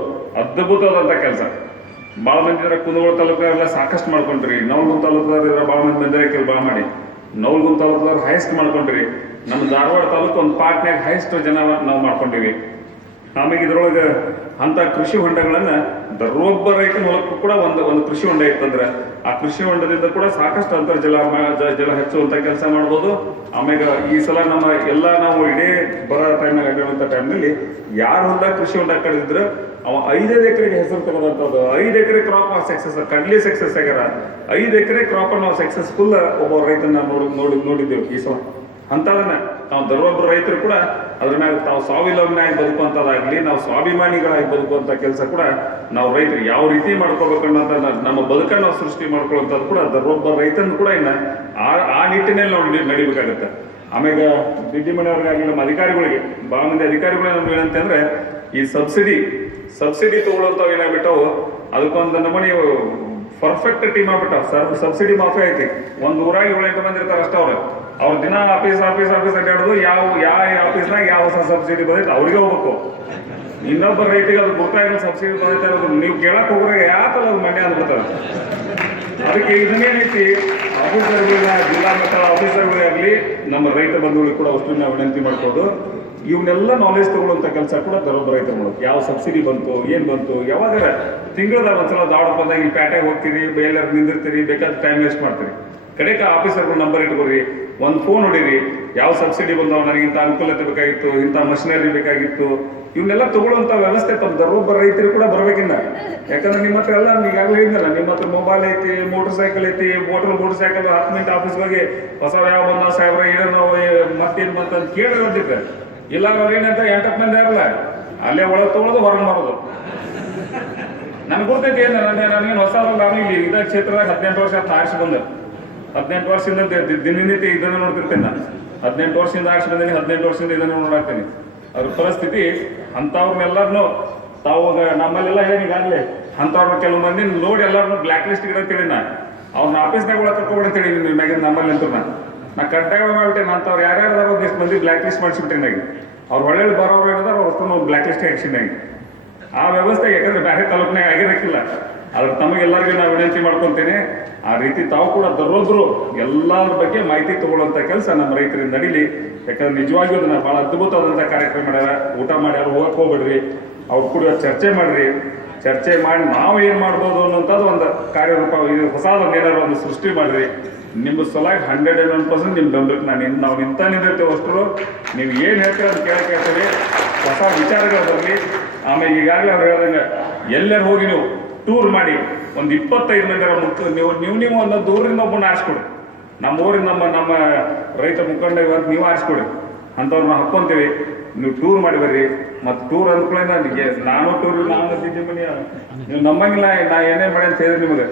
ಅದ್ಭುತವಾದಂಥ ಕೆಲಸ. ಭಾಳ ಮಂದಿ ಇದ್ರೆ ಕುಂದಗೋಳ ತಾಲೂಕಲ್ಲ ಸಾಕಷ್ಟು ಮಾಡ್ಕೊಂಡ್ರಿ, ನವಲಗುಂದ ತಾಲೂಕದವ್ರು ಇದ್ರೆ ಭಾಳ ಮಂದಿ ಬಂದರೆ ಕೆಲವು ಭಾಳ ಮಾಡಿ, ನವಲಗುಂದ ತಾಲೂಕದವ್ರು ಹೈಯೆಸ್ಟ್ ಮಾಡ್ಕೊಂಡ್ರಿ. ನಮ್ಮ ಧಾರವಾಡ ತಾಲೂಕು ಒಂದು ಪಾರ್ಟ್ನಾಗ ಹೈಯೆಸ್ಟ್ ಜನ ನಾವು ಮಾಡ್ಕೊಂಡಿವಿ. ಆಮೇಲೆ ಇದ್ರೊಳಗೆ ಅಂಥ ಕೃಷಿ ಹೊಂಡಗಳನ್ನು ದರೊಬ್ಬ ರೈತನ ಹೊಲಕ್ಕೂ ಕೂಡ ಒಂದು ಕೃಷಿ ಹೊಂಡ ಇತ್ತಂದ್ರೆ ಆ ಕೃಷಿ ಹೊಂಡದಿಂದ ಕೂಡ ಸಾಕಷ್ಟು ಅಂತರ್ಜಲ ಜಲ ಹೆಚ್ಚುವಂಥ ಕೆಲಸ ಮಾಡ್ಬೋದು. ಆಮೇಲೆ ಈ ಸಲ ನಾವು ಇಡೀ ಬರೋ ಟೈಮ್ನಾಗ ಆಗಿರುವಂಥ ಟೈಮ್ನಲ್ಲಿ ಯಾರು ಹೊಲ ಕೃಷಿ ಹೊಂಡ ಕಡಿದ್ರೆ ಅವ 5 ಎಕರೆಗೆ ಹೆಸರು ತಗೋದಂಥದ್ದು. 5 ಎಕರೆ ಕ್ರಾಪ್ ಸಕ್ಸಸ್, ಕಡ್ಲಿ ಸಕ್ಸಸ್ ಆಗ್ಯಾರ. 5 ಎಕರೆ ಕ್ರಾಪ್ ನಾವು ಸಕ್ಸಸ್ಫುಲ್ ಒಬ್ಬ ರೈತನ ನೋಡಿದ್ದೇವೆ ಈ ಸಲ. ಅಂಥದನ್ನ ನಾವು ದರೊಬ್ಬ ರೈತರು ಕೂಡ ಅದ್ರ ಮ್ಯಾಗ ತಾವು ಸ್ವಾವಲಂಬನೆಯಾಗಿ ಬದುಕುವಂಥದ್ದಾಗಲಿ, ನಾವು ಸ್ವಾಭಿಮಾನಿಗಳಾಗಿ ಬದುಕುವಂಥ ಕೆಲಸ ಕೂಡ ನಾವು ರೈತರು ಯಾವ ರೀತಿ ಮಾಡ್ಕೋಬೇಕನ್ನೋಂಥ ನಮ್ಮ ಬದುಕನ್ನು ನಾವು ಸೃಷ್ಟಿ ಮಾಡ್ಕೊಳ್ಳುವಂಥದ್ದು ಕೂಡ ದರೊಬ್ಬ ರೈತನ ಕೂಡ ಇನ್ನು ಆ ನಿಟ್ಟಿನಲ್ಲಿ ನಾವು ನಡಿಬೇಕಾಗತ್ತೆ. ಆಮೇಲೆ ದಿಡ್ಡಿಮನೆಯವ್ರಿಗಾಗಲಿ ನಮ್ಮ ಅಧಿಕಾರಿಗಳಿಗೆ, ಭಾಳ ಮಂದಿ ಅಧಿಕಾರಿಗಳು ನಮ್ಗೆ ಏನಂತ ಅಂದ್ರೆ ಈ ಸಬ್ಸಿಡಿ ತಗೊಳ್ಳೋಂಥವು ಏನಾಗ್ಬಿಟ್ಟವು, ಅದಕ್ಕೊಂದು ನಮೂನಿ ಪರ್ಫೆಕ್ಟ್ ಟೀಮ್ ಆಗ್ಬಿಟ್ಟಾವ. ಸಬ್ಸಿಡಿ ಮಾಫಿ ಐತಿ. ಒಂದು ಊರಾಗಿ 7-8 ಮಂದಿ ಇರ್ತಾರೆ ಅಷ್ಟೇ. ಅವ್ರ ದಿನ ಆಫೀಸ್ ಅಡ್ಡಾಡೋದು, ಯಾವ ಆಫೀಸ್ನಾಗ ಯಾವ ಹೊಸ ಸಬ್ಸಿಡಿ ಬಂದೈತೆ ಅವ್ರಿಗೆ ಹೋಗ್ಬೇಕು. ಇನ್ನೊಬ್ಬ ರೈತಿಗೆ ಅದು ಗೊತ್ತಾಗಿರೋ ಸಬ್ಸಿಡಿ ಬಂದೈತೆ ಅನ್ನೋದು ನೀವು ಕೇಳಕ್ ಹೋಗ್ರೆ ಯಾಕಲ್ಲ ಅದು ಮಂಡ್ಯ ಅಂದ್ಬಿಡ್ತಾರೆ. ಅದಕ್ಕೆ ಇದನ್ನೇನೈತಿ, ಆಫೀಸರ್ಗಳನ್ನ ಜಿಲ್ಲಾ ಮಟ್ಟ ಆಫೀಸರ್ಗಳಾಗಲಿ ನಮ್ಮ ರೈತ ಬಂಧುಗಳಿಗೆ ಕೂಡ ಅಷ್ಟು ನಾವು ವಿನಂತಿ ಮಾಡ್ಬೋದು. ಇವನ್ನೆಲ್ಲ ನಾಲೆಜ್ ತಗೊಳ್ಳುವಂಥ ಕೆಲಸ ಕೂಡ ದರೊಬ್ಬ ರೈತರು ಮಾಡೋದು. ಯಾವ ಸಬ್ಸಿಡಿ ಬಂತು, ಏನು ಬಂತು, ಯಾವಾಗ ತಿಂಗಳದಾಗ ಒಂದ್ಸಲ ದಾವಡ ಬಂದಾಗ ಇಲ್ಲಿ ಪ್ಯಾಟೆಗೆ ಹೋಗ್ತೀರಿ, ಎಲ್ಲರೂ ನಿಂದಿರ್ತೀರಿ, ಬೇಕಾದ ಟೈಮ್ ವೇಸ್ಟ್ ಮಾಡ್ತೀರಿ. ಕಡೆಗೆ ಆಫೀಸರ್ಗಳು ನಂಬರ್ ಇಟ್ಕೊರಿ, ಒಂದು ಫೋನ್ ಹೊಡೀರಿ, ಯಾವ ಸಬ್ಸಿಡಿ ಬಂದವ, ನನಗೆ ಇಂಥ ಅನುಕೂಲತೆ ಬೇಕಾಗಿತ್ತು, ಇಂಥ ಮಷಿನರಿ ಬೇಕಾಗಿತ್ತು, ಇವನ್ನೆಲ್ಲ ತಗೊಳ್ಳುವಂಥ ವ್ಯವಸ್ಥೆ ತಮ್ಮ ದರೊಬ್ಬ ರೈತರು ಕೂಡ ಬರ್ಬೇಕಿನ್ನ. ಯಾಕಂದ್ರೆ ನಿಮ್ಮ ಹತ್ರ ಎಲ್ಲ ಈಗಾಗಲೇ ಹೇಳಿದ್ನಲ್ಲ, ನಿಮ್ಮ ಹತ್ರ ಮೊಬೈಲ್ ಐತಿ, ಮೋಟರ್ ಸೈಕಲ್ ಐತಿ, ಮೋಟರ್ ಸೈಕಲ್ 10 ಮಿನಿಟ್ ಆಫೀಸ್ ಹೋಗಿ ಹೊಸ ಯಾವ ಬಂದ ಸಾಹೇಬ್ರ ಏನೋ ಮತ್ತೇನು ಬಂತಂತ ಕೇಳಿ ಬಂದಿದ್ದೆ. ಇಲ್ಲ ಅವ್ರು ಏನಂತ 8 ಮಂದಿ ಇರಲ್ಲ, ಅಲ್ಲೇ ಒಳಗೆ ತೊಗೊಳೋದು, ಹೊರಗೆ ಮಾಡೋದು. ನನ್ಗೆ ಗೊತ್ತೈತಿ ಏನು, ನನಗೇನು ಹೊಸ ನಾನು ಇಲ್ಲಿ ಇದೇ ಕ್ಷೇತ್ರದಾಗ 18 ವರ್ಷ ಆಯ್ತು ಆರಿಸಿ ಬಂದೆ. 18 ವರ್ಷದಿಂದ ದಿನನಿತ್ಯ ಇದನ್ನು ನೋಡ್ತಿರ್ತೇನೆ ನಾನು. 18 ವರ್ಷದಿಂದ ಆರಿಸಿ ಬಂದೀನಿ, 18 ವರ್ಷದಿಂದ ಇದನ್ನು ನೋಡಾಕ್ತೀನಿ. ಅದ್ರ ಪರಿಸ್ಥಿತಿ ಅಂಥವ್ರನ್ನೆಲ್ಲರನ್ನು ತಾವು ನಮ್ಮಲ್ಲೆಲ್ಲ ಏನಿಗಾಗಲೇ ಅಂಥವ್ರನ್ನ ಕೆಲವು ಮಂದಿ ನೋಡಿ ಎಲ್ಲರನ್ನೂ ಬ್ಲ್ಯಾಕ್ ಲಿಸ್ಟ್ ಇಡಂತೇಳಿ ಅವ್ರನ್ನ ಆಫೀಸ್ನಾಗ ಒಳಗೆ ಕರ್ಕೊಬಿಡ್ತೇಳಿ ಮ್ಯಾಗಿನ ನಮ್ಮಲ್ಲಿ ಅಂತೂ ನಾ ಕಡ್ಡಾಯ ಮಾಡ್ಬಿಟ್ಟೆ. ಅಂಥವ್ರು ಯಾರ್ಯಾರು ಒಂದಿಷ್ಟು ಮಂದಿ ಬ್ಲ್ಯಾಕ್ ಲಿಸ್ಟ್ ಮಾಡಿಸ್ಬಿಟ್ಟೆ ನಾಗಿ. ಅವ್ರು ಒಳ್ಳೆ ಬರೋರು ಏನಾದ್ರು ಅವ್ರಷ್ಟು ಬ್ಲ್ಯಾಕ್ ಲಿಸ್ಟ್ ಹಾಕ್ಸಿನಾಗಿ. ಆ ವ್ಯವಸ್ಥೆ ಯಾಕಂದ್ರೆ ಬೇರೆ ತಾಲೂಕಿನಾಗ ಆಗಿರಕ್ಕಿಲ್ಲ. ಅದ್ರ ತಮಗೆಲ್ಲರಿಗೂ ನಾವು ವಿನಂತಿ ಮಾಡ್ಕೊತೇನೆ, ಆ ರೀತಿ ತಾವು ಕೂಡ ದರೊಬ್ಬರು ಎಲ್ಲರ ಬಗ್ಗೆ ಮಾಹಿತಿ ತಗೊಳ್ಳುವಂಥ ಕೆಲಸ ನಮ್ಮ ರೈತರಿಂದ ನಡೀಲಿ. ಯಾಕಂದ್ರೆ ನಿಜವಾಗಿಯೂ ಅದನ್ನ ಭಾಳ ಅದ್ಭುತವಾದಂಥ ಕಾರ್ಯಕ್ರಮ ಮಾಡ್ಯಾರ. ಊಟ ಮಾಡ್ಯಾರ, ಹೋಗಕ್ಕೆ ಹೋಗ್ಬೇಡ್ರಿ, ಅವ್ರು ಕೂಡ ಚರ್ಚೆ ಮಾಡ್ರಿ. ಚರ್ಚೆ ಮಾಡಿ ನಾವು ಏನು ಮಾಡ್ಬೋದು ಅನ್ನೋಂಥದ್ದು ಒಂದು ಕಾರ್ಯರೂಪ, ಇದು ಹೊಸದೊಂದು ಏನಾದ್ರು ಒಂದು ಸೃಷ್ಟಿ ಮಾಡ್ರಿ. ನಿಮ್ಮ ಸಲಾಗಿ 101% ನಿಮ್ಮ ಬೆಂಬಲಕ್ಕೆ ನಾವು ನಿಂತಿರ್ತೇವೆ ಅಷ್ಟರು. ನೀವು ಏನು ಹೇಳ್ತೀರ ಅದು ಕೇಳ್ತೀವಿ, ಹೊಸ ವಿಚಾರಗಳು ಬರಲಿ. ಆಮೇಲೆ ಈಗಾಗಲೇ ಅವ್ರು ಹೇಳ್ದಂಗೆ ಎಲ್ಲರೂ ಹೋಗಿ ನೀವು ಟೂರ್ ಮಾಡಿ ಒಂದು 25 ಮಂದಿರ ನೀವು ಒಂದು ದೂರಿಂದ ಒಬ್ಬನ ಆರಿಸ್ಕೊಡಿ. ನಮ್ಮ ಊರಿಂದ ನಮ್ಮ ರೈತ ಮುಖಂಡ ಇವತ್ತು ನೀವು ಆರಿಸ್ಕೊಡಿ. ಅಂಥವ್ರನ್ನ ಹಾಕ್ಕೊಂತೀವಿ, ನೀವು ಟೂರ್ ಮಾಡಿ ಬರ್ರಿ. ಮತ್ತು ಟೂರ್ ಅಂದ್ಕೊಳ್ಳಿ, ನಾನು ಟೂರ್ ನೀವು ನಮ್ಮಂಗಿಲ್ಲ, ನಾ ಏನೇ ಮಾಡಿ ಅಂತ ಹೇಳಿದ್ರೆ ನಿಮಗೆ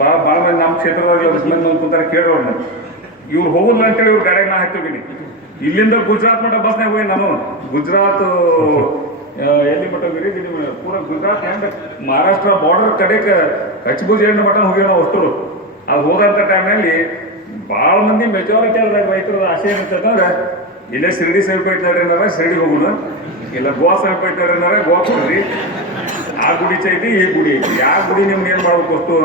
ಭಾಳ ಮಂದಿ ನಮ್ಮ ಕ್ಷೇತ್ರದಾಗ ಮಂದಿ ಕೂತಾರೆ ಕೇಳೋರು. ಇವ್ರು ಹೋಗುದಿಲ್ಲ ಅಂತೇಳಿ ಇವ್ರು ಗಾಡಿಗೆ ನಾ ಹಾಕ್ತೀವಿ. ಇಲ್ಲಿಂದ ಗುಜರಾತ್ ಮಟ್ಟ ಬಸ್ನಾಗ ಹೋಗಿ ನಾನು ಗುಜರಾತ್ ಎಲ್ಲಿ ಮಟ್ಟ ಹೋಗಿರಿ, ಪೂರ ಗುಜರಾತ್ ಹೆಂಗೆ ಮಹಾರಾಷ್ಟ್ರ ಬಾರ್ಡರ್ ಕಡೆಗೆ ಕಚ್ಬುಜ್ ಎಂಡ್ ಮಟ್ಟ ಹೋಗಿ ನಾವು ಅಷ್ಟರು. ಅದು ಹೋದಂಥ ಟೈಮ್ನಲ್ಲಿ ಭಾಳ ಮಂದಿ ಮೆಜಾರಿಟಿ ಆದಾಗ ರೈತರ ಆಸೆ ಏನಂತಂದ್ರೆ ಇಲ್ಲೇ ಶಿರಡಿ ಸಮೀಪ ಇದ್ದಾರೆ ಏನಾರ ಶಿರಡಿ ಹೋಗೋಣ, ಇಲ್ಲ ಗೋವಾ ಸಮೀಪ ಇದ್ದಾರೆ ಏನಾರ ಗೋವಾ ಕೊಡ್ರಿ. ಆ ಗುಡಿ ಚೈತಿ, ಈ ಗುಡಿ ಐತಿ, ಯಾವ ಗುಡಿ ನಿಮ್ಗೆ ಏನು ಮಾಡ್ಬೇಕು ಅಷ್ಟು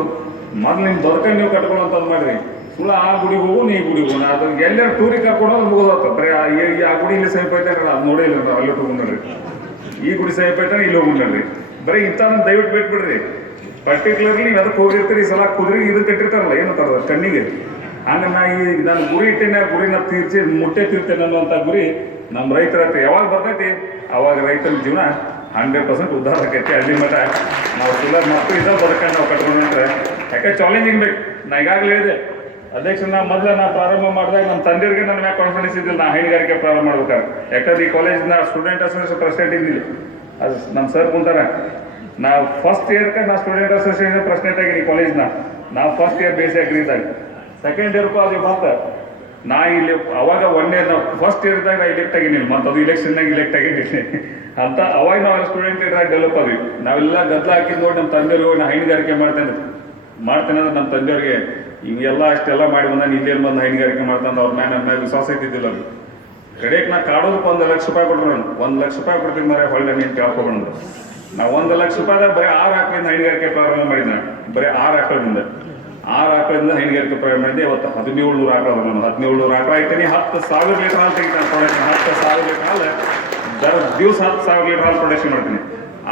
ಮೊದಲು ನಿಮ್ಮ ಬದುಕನ್ನು ನೀವು ಕಟ್ಕೊಳ್ಳೋಂಥದ್ದು ಮಾಡಿರಿ. ಸುಳ್ಳು ಆ ಗುಡಿಗೆ ಹೋಗು, ನೀ ಗುಡಿಗೆ ಹೋಗೋಣ. ಅದು ಎಲ್ಲರೂ ಟೂರಿಗೆ ಕರ್ಕೊಂಡು ಮುಗೋದಾಗ್ತದೆ. ಬರೀ ಆ ಗುಡಿ ಇಲ್ಲಿ ಸಮೀಪ ಇದ್ದಾರೆ ಅದು ನೋಡೇ ಇಲ್ಲ, ಅಲ್ಲಿ ಹೋಗೋಣ್ರಿ. ಈ ಗುಡಿ ಸಮೀಪ ಇರ್ತಾನೆ ಇಲ್ಲಿ ಹೋಗೋಣ್ರಿ. ಬರೀ ಇಂಥದನ್ನ ದಯವಿಟ್ಟು ಬಿಟ್ಬಿಡ್ರಿ. ಪರ್ಟಿಕ್ಯುಲರ್ಲಿ ನೀವು ಅದಕ್ಕೆ ಹೋಗಿರ್ತೀರಿ. ಈ ಸಲ ಕುದುರೆಗೆ ಇದು ಕಟ್ಟಿರ್ತಾರಲ್ಲ, ಏನಂತಾರ ಕಣ್ಣಿಗೆ, ಹಂಗೆ ನಾನು ಗುರಿ ಇಟ್ಟೇನೆ, ಗುರಿನ ಮುಟ್ಟೆ ತೀರ್ತೇನೆ ಅನ್ನುವಂಥ ಗುರಿ ನಮ್ಮ ರೈತರ ಹತ್ರ ಯಾವಾಗ ಬರ್ತೈತಿ ಅವಾಗ ರೈತರ ಜೀವನ 100% ಉದ್ಧಾರ ಆಕೈತಿ. ಅಲ್ಲಿ ಮಟ್ಟ ನಾವು ಸುಲಭ ಮತ್ತು ಇದ ಬದುಕನ್ನು ನಾವು ಕಟ್ಕೊಂಡ್ರೆ, ಯಾಕೆ ಚಾಲೆಂಜಿಂಗ್ ಬೇಕು. ನಾ ಈಗಾಗಲೇ ಹೇಳಿದೆ ಅಧ್ಯಕ್ಷನ ಮೊದಲು ನಾ ಪ್ರಾರಂಭ ಮಾಡಿದಾಗ ನಮ್ಮ ತಂದೆಯರಿಗೆ ನನ್ನ ಮ್ಯಾಗ ಕಾನ್ಫಿಡೆನ್ಸ್ ಇದ್ದಿಲ್ಲ. ನಾ ಹೈನುಗಾರಿಕೆ ಪ್ರಾರಂಭ ಮಾಡ್ಬೇಕಾದ್ರೆ, ಯಾಕಂದ್ರೆ ಈ ಕಾಲೇಜಿನ ಸ್ಟೂಡೆಂಟ್ ಅಸೋಸಿಯೇಷನ್ ಪ್ರೆಸಿಡೆಂಟ್ ಇದ್ದಿಲ್ಲ. ಅದು ನಮ್ಮ ಸರ್ ಕುಂತಾರ. ನಾವು ಫಸ್ಟ್ ಇಯರ್ಗೆ ನಾ ಸ್ಟೂಡೆಂಟ್ ಅಸೋಸಿಯೇಷನ್ ಪ್ರೆಸಿಡೆಂಟ್ ಆಗಿನಿ ಕಾಲೇಜ್ನ. ನಾವು ಫಸ್ಟ್ ಇಯರ್ ಬೇಸಿ ಅಗ್ರಿದಾಗ, ಸೆಕೆಂಡ್ ಇಯರ್ಗೂ ಅದು ಮತ್ತೆ ನಾ ಇಲ್ಲಿ ಅವಾಗ 1 ಇಯರ್ ನಾವು ಫಸ್ಟ್ ಇಯರ್ದಾಗ ನಾ ಇಲೆಕ್ಟ್ ಆಗಿನಿ, ಮತ್ತು ಅದು ಇಲೆಕ್ಷನ್ನಾಗ ಇಲೆಕ್ಟ್ ಆಗಿದ್ದೀನಿ ಅಂತ. ಅವಾಗ ನಾವೆಲ್ಲ ಸ್ಟೂಡೆಂಟ್ ಲೀಡರ್ ಡೆವಲಪ್ ಆದ್ವಿ. ನಾವೆಲ್ಲ ಗದ್ದಲ ಹಾಕಿದ್ ನೋಡಿ ನಮ್ಮ ತಂದೆಯವ್ರಿಗೆ ನಾ ಹೈನುಗಾರಿಕೆ ಮಾಡ್ತೇನೆ ಅಂದ್ರೆ ನಮ್ಮ ತಂದೆಯವ್ರಿಗೆ ಇವೆಲ್ಲ ಅಷ್ಟೆಲ್ಲ ಮಾಡಿ ಬಂದ ಇಲ್ಲೇನು ಬಂದು ಹೈನುಗಾರಿಕೆ ಮಾಡ್ತಾನೆ ಅವ್ರ ನನ್ನ ಮ್ಯಾಗ ವಿಶ್ವಾಸ ಇದ್ದಿದ್ದಿಲ್ಲ ಅವ್ರಿಗೆ. ಕಡೆಗೆ ನಾ ಕಾಡೋದಕ್ಕೆ 1 ಲಕ್ಷ ರೂಪಾಯಿ ಕೊಟ್ಟರು. ನಾನು 1 ಲಕ್ಷ ರೂಪಾಯಿ ಕೊಡ್ತೀನಿ ಮರೆ ಹೊಳ್ಳೆ ನೀನು ಕೇಳ್ಕೊಬಂದು. ನಾವು 1 ಲಕ್ಷ ರೂಪಾಯಿದಾಗ ಬರೀ 6 ಆಕಳಿಂದ ಹೈನುಗಾರಿಕೆ ಪ್ರಾರಂಭ ಮಾಡಿದ್ದೆ. ನಾನು ಬರೀ 6 ಆಕಳಿಂದ ಹೈನುಗಾರಿಕೆ ಪ್ರಾರಂಭ ಮಾಡಿದ್ದೆ. ಇವತ್ತು 1700 ಆಕಳ ಅದ. ನಾನು 1700 ಆಕಳ ಇರ್ತೀನಿ. 10,000 ಲೀಟರ್ ಹಾಲು ತೆಗಿತಾನೆ ಪ್ರೊಡಕ್ಷನ್. 10,000 ಲೀಟರ್ ಹಾಲು ದಿವಸ 10,000 ಲೀಟರ್ ಹಾಲು ಪ್ರೊಡಕ್ಷನ್ ಮಾಡ್ತೀನಿ.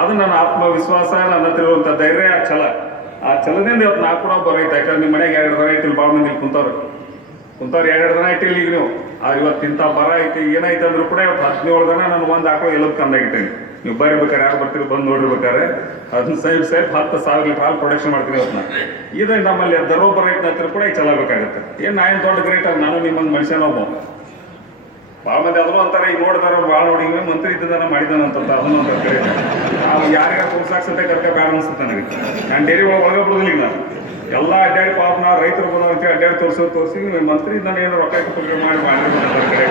ಅದು ನನ್ನ ಆತ್ಮವಿಶ್ವಾಸ, ನನ್ನ ಹತ್ರ ಇರುವಂಥ ಧೈರ್ಯ, ಆ ಛಲದಿಂದ ಇವತ್ತು ನಾ ಕೂಡ ಬರೈತೆ. ಯಾಕಂದ್ರೆ ನಿಮ್ಮ ಮನೆಗೆ 2 ದಿನ ಇಟ್ಟಿಲ್ಲ, ಭಾಳ ಮಂದಿ ಕುಂತವ್ರು 2 ದಿನ ಇಟ್ಟಿಲ್ಲ. ಈಗ ನೀವು ಇವತ್ತು ಇಂಥ ಬರ ಐತಿ ಏನೈತೆ ಅಂದ್ರೂ ಕೂಡ ಇವತ್ತು 17 ದಿನ ನಾನು 1 ಆಕಳು ಎಲ್ಲದ ಕಂದಾಗಿಟ್ಟೇನೆ. ನೀವು ಬರೀಬೇಕಾರೆ ಯಾರು ಬರ್ತೀರಿ ಬಂದು ನೋಡಿರ್ಬೇಕಾರೆ ಅದನ್ನ ಸೇಫ್ 10,000 ಲೀಟರ್ ಹಾಲು ಪ್ರೊಡಕ್ಷನ್ ಮಾಡ್ತೀನಿ ಇವತ್ತು. ಇದು ನಮ್ಮಲ್ಲಿ ದರೋಬರ ರೈತ ಹತ್ರ ಕೂಡ ಈಗ ಚಲಾಗಬೇಕಾಗುತ್ತೆ. ಏನು ನಾ ಏನು ದೊಡ್ಡ ಗ್ರೇಟ್ ಆಗಿ ನಾನು ನಿಮ್ಮೊಂದು ಮನುಷ್ಯ ನಾವು ಭಾಳ ಮಂದಿ ಅದನ್ನು ಅಂತಾರೆ. ಈಗ ನೋಡಿದಾರ ಭಾಳ ನೋಡಿ ಮಂತ್ರಿ ಇದ್ದದನ್ನ ಮಾಡಿದಾನಂತ ಅದನ್ನು ಅಂತ ಕರೆ. ನಾವು ಯಾರ್ಯಾರು ತೋರ್ಸಾಕ್ಸತ್ತೆ ಕರ್ಕ ಬೇಡ ಅನ್ಸುತ್ತೆ ನನಗೆ. ನಾನು ಡೈರಿ ಒಳಗೆ ಬಿಡೋದಿಲ್ಲ. ಈಗ ನಾನು ಎಲ್ಲ ಅಡ್ಡಾಡಿ ಪಾಪ ನಾ ರೈತರು ಬಂದ ಅಂತ ಅಡ್ಡಾಡಿ ತೋರಿಸಿ ಮಂತ್ರಿ ನಾನು ಏನೋ ರೊಕ್ಕ ಮಾಡಿ ಕಡೆ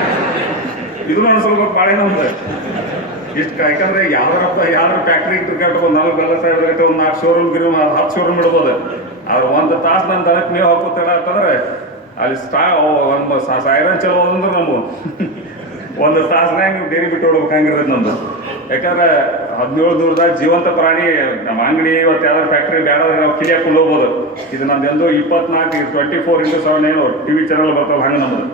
ಇದನ್ನು ಅನ್ಸಲ್ಬೇಕು ಭಾಳ ಅಂತ ಇಷ್ಟು. ಯಾಕಂದ್ರೆ ಯಾವ್ದಾರ ಫ್ಯಾಕ್ಟ್ರಿ ಕ್ರಿಕೆಟ್ ಒಂದು 4 ಬೆಲ್ಲ ಸಾಹೇಬ್ ಒಂದು 4 ಶೋರೂಮ್ 10 ಶೋರೂಮ್ ಇಡ್ಬೋದು. ಆದ್ರೆ 1 ತಾಸು ನನ್ನ ದನಕ್ಕೆ ಮೇವು ಹಾಕೋತಾರ ಅಂತಂದ್ರೆ ಅಲ್ಲಿ ಒಂದು ಸಾಯಿರನ್ ಚಲೋ ಅಂದ್ರೆ ನಮ್ಗೆ 1 ತಾಸ್ನಾಗ ನೀವು ಡೈರಿ ಬಿಟ್ಟು ಹೊಡ್ಬೇಕಂಗಿರೋದು ನಮ್ದು. ಯಾಕಂದ್ರೆ 17 ದೂರದಾಗ ಜೀವಂತ ಪ್ರಾಣಿ ನಮ್ಮ ಅಂಗಡಿ ಇವತ್ತು ಯಾವ್ದಾರು ಫ್ಯಾಕ್ಟ್ರಿ ಬೇಡಾದ್ರೆ ನಾವು ಕಿಲಿ ಹಾಕೊಂಡು ಹೋಗ್ಬೋದು. ಇದು ನಮ್ದು 24/7 ಏನು TV ಚಾನಲ್ ಬರ್ತಾವೆ ಹಂಗೆ ನಮ್ಮದು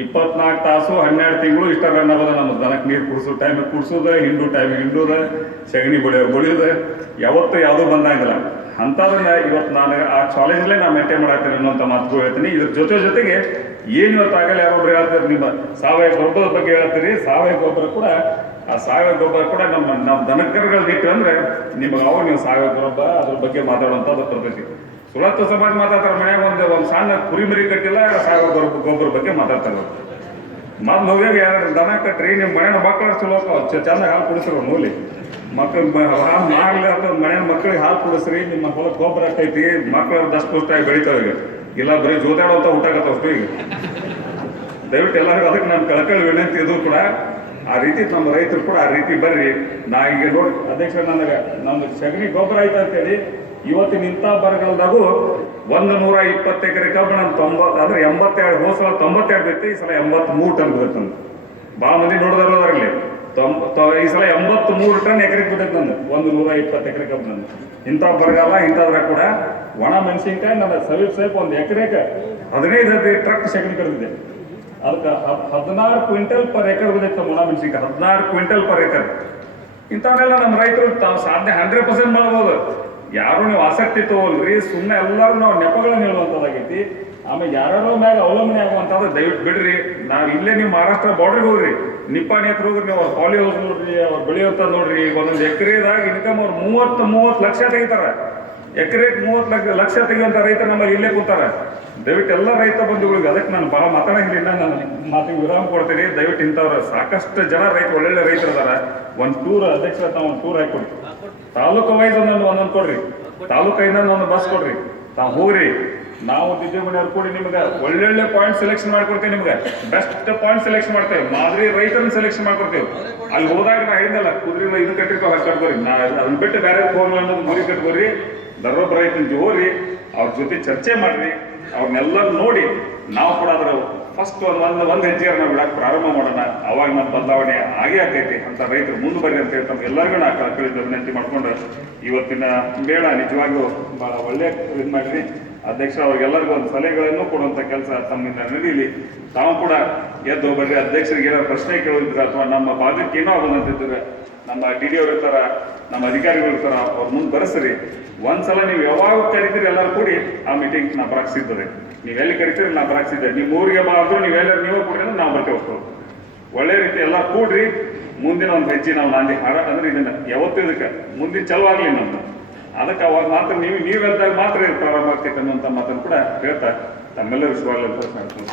24 ತಾಸು 12 ತಿಂಗಳು ಇಷ್ಟ ರನ್ ಆಗೋದು. ನಮ್ಮದು ದನಕ್ಕೆ ನೀರು ಕುಡಿಸೋ ಟೈಮಿಗೆ ಕುಡಿಸೋದು, ಹಿಂಡು ಟೈಮಿಗೆ ಹಿಂಡೋದು, ಸಗಣಿ ಬಳಿಯೋದು ಯಾವತ್ತೂ ಯಾವುದೂ ಬಂದಾಗಿಲ್ಲ. ಅಂಥದನ್ನ ಇವತ್ತು ನಾನು ಆ ಚಾಲೆಂಜ್ಲೇ ನಾನು ಮೇಂಟೈನ್ ಮಾಡತ್ತೀನಿ ಅನ್ನೋಂಥ ಮಾತುಗಳು ಹೇಳ್ತೀನಿ. ಇದ್ರ ಜೊತೆಗೆ ಏನು ಇವತ್ತು ಆಗಲ್ಲ ಯಾರೊಬ್ರು ಹೇಳ್ತಾರೆ ನಿಮ್ಮ ಸಾವಯವ ಗೊಬ್ಬರದ ಬಗ್ಗೆ ಹೇಳ್ತೀರಿ. ಸಾವಯವ ಗೊಬ್ಬರ ಕೂಡ ನಮ್ಮ ದನಕರುಗಳು ಇಟ್ಟು ಅಂದ್ರೆ ನಿಮಗೆ ನೀವು ಸಾವಯವ ಗೊಬ್ಬರ ಅದ್ರ ಬಗ್ಗೆ ಮಾತಾಡುವಂಥದ್ದು ಪದ್ಧತಿ. ಸುಳತ್ತು ಸಮಾಜ ಮಾತಾಡ್ತಾರೆ. ಮನ್ಯಾಗ ಒಂದು ಸಣ್ಣ ಕುರಿಮರಿ ಕಟ್ಟಿಲ್ಲ, ಸಾವಯವ ಗೊಬ್ಬರ ಬಗ್ಗೆ ಮಾತಾಡ್ತಾರೆ. ಮೊದ್ಲು ಹೋಗ್ಯಾಗ ಯಾರು ದನ ಕಟ್ರಿ ನಿಮ್ಮ ಮನೆಯ ಮಕ್ಕಳು ಚಲೋ ಚೆನ್ನಾಗಿ ಹಾಲು ಕುಡಿಸ್ರು ಮೂಲಿ ಮಕ್ಕಳು ಮಾಡ್ಲಿ ಅಂತ ಮನೆಯ ಮಕ್ಕಳಿಗೆ ಹಾಲು ಕುಡಿಸ್ರಿ. ನಿಮ್ಮ ಹೊಲಕ್ಕೆ ಗೊಬ್ಬರ ಆಗ್ತೈತಿ, ಮಕ್ಕಳು ದಷ್ಟಪುಷ್ಟಾಗಿ ಬೆಳಿತಾವೆ. ಇಲ್ಲ ಬರೀ ಜೋತಾಡುವಂಥ ಊಟಾಗತ್ತವಷ್ಟು. ಈಗ ದಯವಿಟ್ಟು ಎಲ್ಲರಿಗೂ ಅದಕ್ಕೆ ನಾನು ಕಳಕಳಿ ವಿನಂತಿ ಇದು ಕೂಡ ಆ ರೀತಿ ನಮ್ಮ ರೈತರು ಕೂಡ ಆ ರೀತಿ ಬರ್ರಿ. ನಾ ಈಗ ನೋಡಿ ಅಧ್ಯಕ್ಷ ನನಗೆ ನಮ್ದು ಸಗಣಿ ಗೊಬ್ಬರ ಆಯ್ತು ಅಂತೇಳಿ ಇವತ್ತಿನ ಇಂಥ ಬರಗಾಲದಾಗೂ 120 ಎಕರೆ ಕಬ್ಬು ನಾನು 82 ಹೋದ ಸಲ 92 ಬಿತ್ತು. ಈ ಸಲ 83 ಟನ್ ಬಿದ್ದೈತೆ ನಂದು. ಭಾಳ ಮಂದಿ ನೋಡಿದಾರ ಅದರಲ್ಲಿ ಈ ಸಲ 83 ಟನ್ ಎಕರೆಗೆ ಬಿದ್ದೈತೆ ನಂದು 120 ಎಕರೆ ಕಬ್ಬು ನಂದು. ಇಂಥ ಬರಗಾಲ ಇಂಥದ್ರ ಕೂಡ ಒಣ ಮೆಣಸಿನ್ಕಾಯಿ ನನ್ನ ಸವೀಪ್ 1 ಎಕರೆಗೆ 15 ಟ್ರಕ್ ಸಗಣಿ ಕರೆದಿದೆ. ಅದಕ್ಕೆ 16 ಕ್ವಿಂಟಲ್ ಪರ್ ಎಕರ್ ಬಿದ್ದೈತೆ ಒಣ ಮೆಣಸಿನ್ಕಾಯಿ. 16 ಕ್ವಿಂಟಲ್ ಪರ್ ಎಕರ್. ಇಂಥವನ್ನೆಲ್ಲ ನಮ್ಮ ರೈತರು ತಾವು ಸಾಧ್ಯ 100% ಮಾಡ್ಬೋದು. ಯಾರು ನೀವು ಆಸಕ್ತಿ ತಗೋಲ್ರಿ. ಸುಮ್ಮನೆ ಎಲ್ಲರೂ ನಾವು ನೆಪಗಳನ್ನ ಹೇಳುವಂಥದ್ದಾಗೈತಿ. ಆಮೇಲೆ ಯಾರೋ ಮ್ಯಾಗ ಅವಲಂಬನೆ ಆಗುವಂಥದ್ದು ದಯವಿಟ್ಟು ಬಿಡ್ರಿ. ನಾವು ಇಲ್ಲೇ ನೀವು ಮಹಾರಾಷ್ಟ್ರ ಬಾರ್ಡ್ರಿಗೆ ಹೋಗ್ರಿ, ನಿಪ್ಪಾಣಿ ಹತ್ರ ಹೋಗ್ರಿ, ನೀವು ಅವ್ರ ಪಾಲಿ ಹೌಸ್ ನೋಡ್ರಿ, ಅವ್ರು ಬೆಳೆಯುವಂಥ ನೋಡ್ರಿ. ಒಂದೊಂದು ಎಕರೆದಾಗ ಇನ್ಕಮ್ ಅವ್ರು 30 ಲಕ್ಷ ತೆಗಿತಾರ. ಎಕರೆಗೆ 30 ಲಕ್ಷ ತೆಗಿಯುವಂಥ ರೈತರು ನಮ್ಮಲ್ಲಿ ಇಲ್ಲೇ ಕೂತಾರ. ದಯವಿಟ್ಟು ಎಲ್ಲ ರೈತ ಬಂಧುಗಳಿಗೆ ಅದಕ್ಕೆ ನಾನು ಭಾಳ ಮಾತಾಡಂಗಿಲ್ಲ. ನಾನು ಮಾತಿಗೆ ವಿರಾಮ ಕೊಡ್ತೀನಿ. ದಯವಿಟ್ಟು ಇಂಥವ್ರು ಸಾಕಷ್ಟು ಜನ ಒಳ್ಳೊಳ್ಳೆ ರೈತರು ಅದಾರ. ಒಂದು ಟೂರ್ ಅಧ್ಯಕ್ಷ ತಾವು ಒಂದು ಟೂರ್ ಹಾಕೊಡ್ರಿ. ತಾಲೂಕು ವೈಸ್ ಒಂದೊಂದು ಕೊಡ್ರಿ, ತಾಲೂಕಿಂದ ಒಂದು ಬಸ್ ಕೊಡ್ರಿ, ತಾವು ಹೋಗ್ರಿ. ನಾವು ದಿದ್ದಿಮನೆಯವ್ರು ಕೂಡಿ ನಿಮ್ಗೆ ಒಳ್ಳೊಳ್ಳೆ ಪಾಯಿಂಟ್ ಸೆಲೆಕ್ಷನ್ ಮಾಡ್ಕೊಡ್ತೇವೆ. ನಿಮ್ಗೆ ಬೆಸ್ಟ್ ಪಾಯಿಂಟ್ ಸೆಲೆಕ್ಷನ್ ಮಾಡ್ತೇವೆ. ಮಾದರಿ ರೈತರನ್ನ ಸೆಲೆಕ್ಷನ್ ಮಾಡ್ಕೊಡ್ತೇವೆ. ಅಲ್ಲಿ ಹೋದಾಗ ನಾ ಹೇಳಿದಲ್ಲ ಕುದುರೆ ಇದು ಕಟ್ಟಿರ್ಕೊ ಕಟ್ಕೋರಿ. ನಾ ಅದನ್ನ ಬಿಟ್ಟು ಬೇರೆ ಹೋಗಲ್ಲ ಅನ್ನೋದು ಗುರಿ ಕಟ್ಕೋರಿ. ದರ್ರೊಬ್ಬ ರೈತನ ಹೋಗ್ರಿ, ಅವ್ರ ಜೊತೆ ಚರ್ಚೆ ಮಾಡ್ರಿ. ಅವ್ರನ್ನೆಲ್ಲ ನೋಡಿ ನಾವು ಕೂಡ ಅದ್ರ ಫಸ್ಟ್ ಒಂದು ಹೆಜ್ಜೆಯನ್ನು ನಾವು ಬಿಡಕ್ಕೆ ಪ್ರಾರಂಭ ಮಾಡೋಣ. ಅವಾಗ ನಮ್ಮ ಬದಲಾವಣೆ ಆಗೇ ಆಗ್ತೈತಿ ಅಂತ ರೈತರು ಮುಂದೆ ಬರ್ರಿ ಅಂತ ಹೇಳ್ತಾರೆ. ಎಲ್ಲರಿಗೂ ನಾ ಕಳಿದ ವಿನಂತಿ ಮಾಡ್ಕೊಂಡು ಇವತ್ತಿನ ಮೇಳ ನಿಜವಾಗಿಯೂ ಭಾಳ ಒಳ್ಳೆ ಇದು ಮಾಡಿರಿ. ಅಧ್ಯಕ್ಷ ಅವ್ರಿಗೆಲ್ಲರಿಗೂ ಒಂದು ಸಲಹೆಗಳನ್ನು ಕೊಡುವಂಥ ಕೆಲಸ ತಮ್ಮಿಂದ ನಡೀಲಿ. ತಾವು ಕೂಡ ಎದ್ದು ಬರ್ರಿ. ಅಧ್ಯಕ್ಷರಿಗೆ ಏನಾದ್ರು ಪ್ರಶ್ನೆ ಕೇಳಿದ್ರೆ ಅಥವಾ ನಮ್ಮ ಭಾಗಕ್ಕೆ ಏನೋ ಆಗೋದಂತಿದ್ರೆ ನಮ್ಮ DD ಅವ್ರು ಇರ್ತಾರ, ನಮ್ಮ ಅಧಿಕಾರಿಗಳು ಇರ್ತಾರ, ಅವ್ರ ಮುಂದೆ ಬರೆಸ್ರಿ. ಒಂದ್ಸಲ ನೀವು ಯಾವಾಗ ಕರಿತೀರಿ ಎಲ್ಲರೂ ಕೂಡಿ ಆ ಮೀಟಿಂಗ್ ನಾ ಬರಾಕ್ಸಿದ್ದೆ. ನೀವೆಲ್ಲಿ ಕರಿತೀರಿ ನಾ ಬರಾಕ್ಸಿದ್ದೆ. ನಿಮ್ಮ ಊರಿಗೆ ಬಾ ಅಂದ್ರು ನೀವೆಲ್ಲರೂ ನೀವೇ ಕೂಡ್ರಿ ಅಂದ್ರೆ ನಾವು ಬರ್ತೇವೆ. ಒಳ್ಳೆ ರೀತಿ ಎಲ್ಲ ಕೂಡ್ರಿ. ಮುಂದಿನ ಒಂದು ಹೆಜ್ಜೆ ನಾವು ನಾಂದಿ ಹಾಡ ಅಂದ್ರೆ ಇದನ್ನ ಯಾವತ್ತೂ ಇದಕ್ಕೆ ಮುಂದಿನ ಚಲವಾಗ್ಲಿ ನಮ್ದು. ಅದಕ್ಕೆ ಅವಾಗ ಮಾತ್ರ ನೀವೆಲ್ದಾಗ ಮಾತ್ರ ಪ್ರಾರಂಭ ಆಗ್ತೈತೆ ಅನ್ನುವಂಥ ಮಾತನ್ನು ಕೂಡ ಹೇಳ್ತಾ ತಮ್ಮೆಲ್ಲರೂ ಸ್ವಾಗತ ಮಾಡ್ತೀನಿ.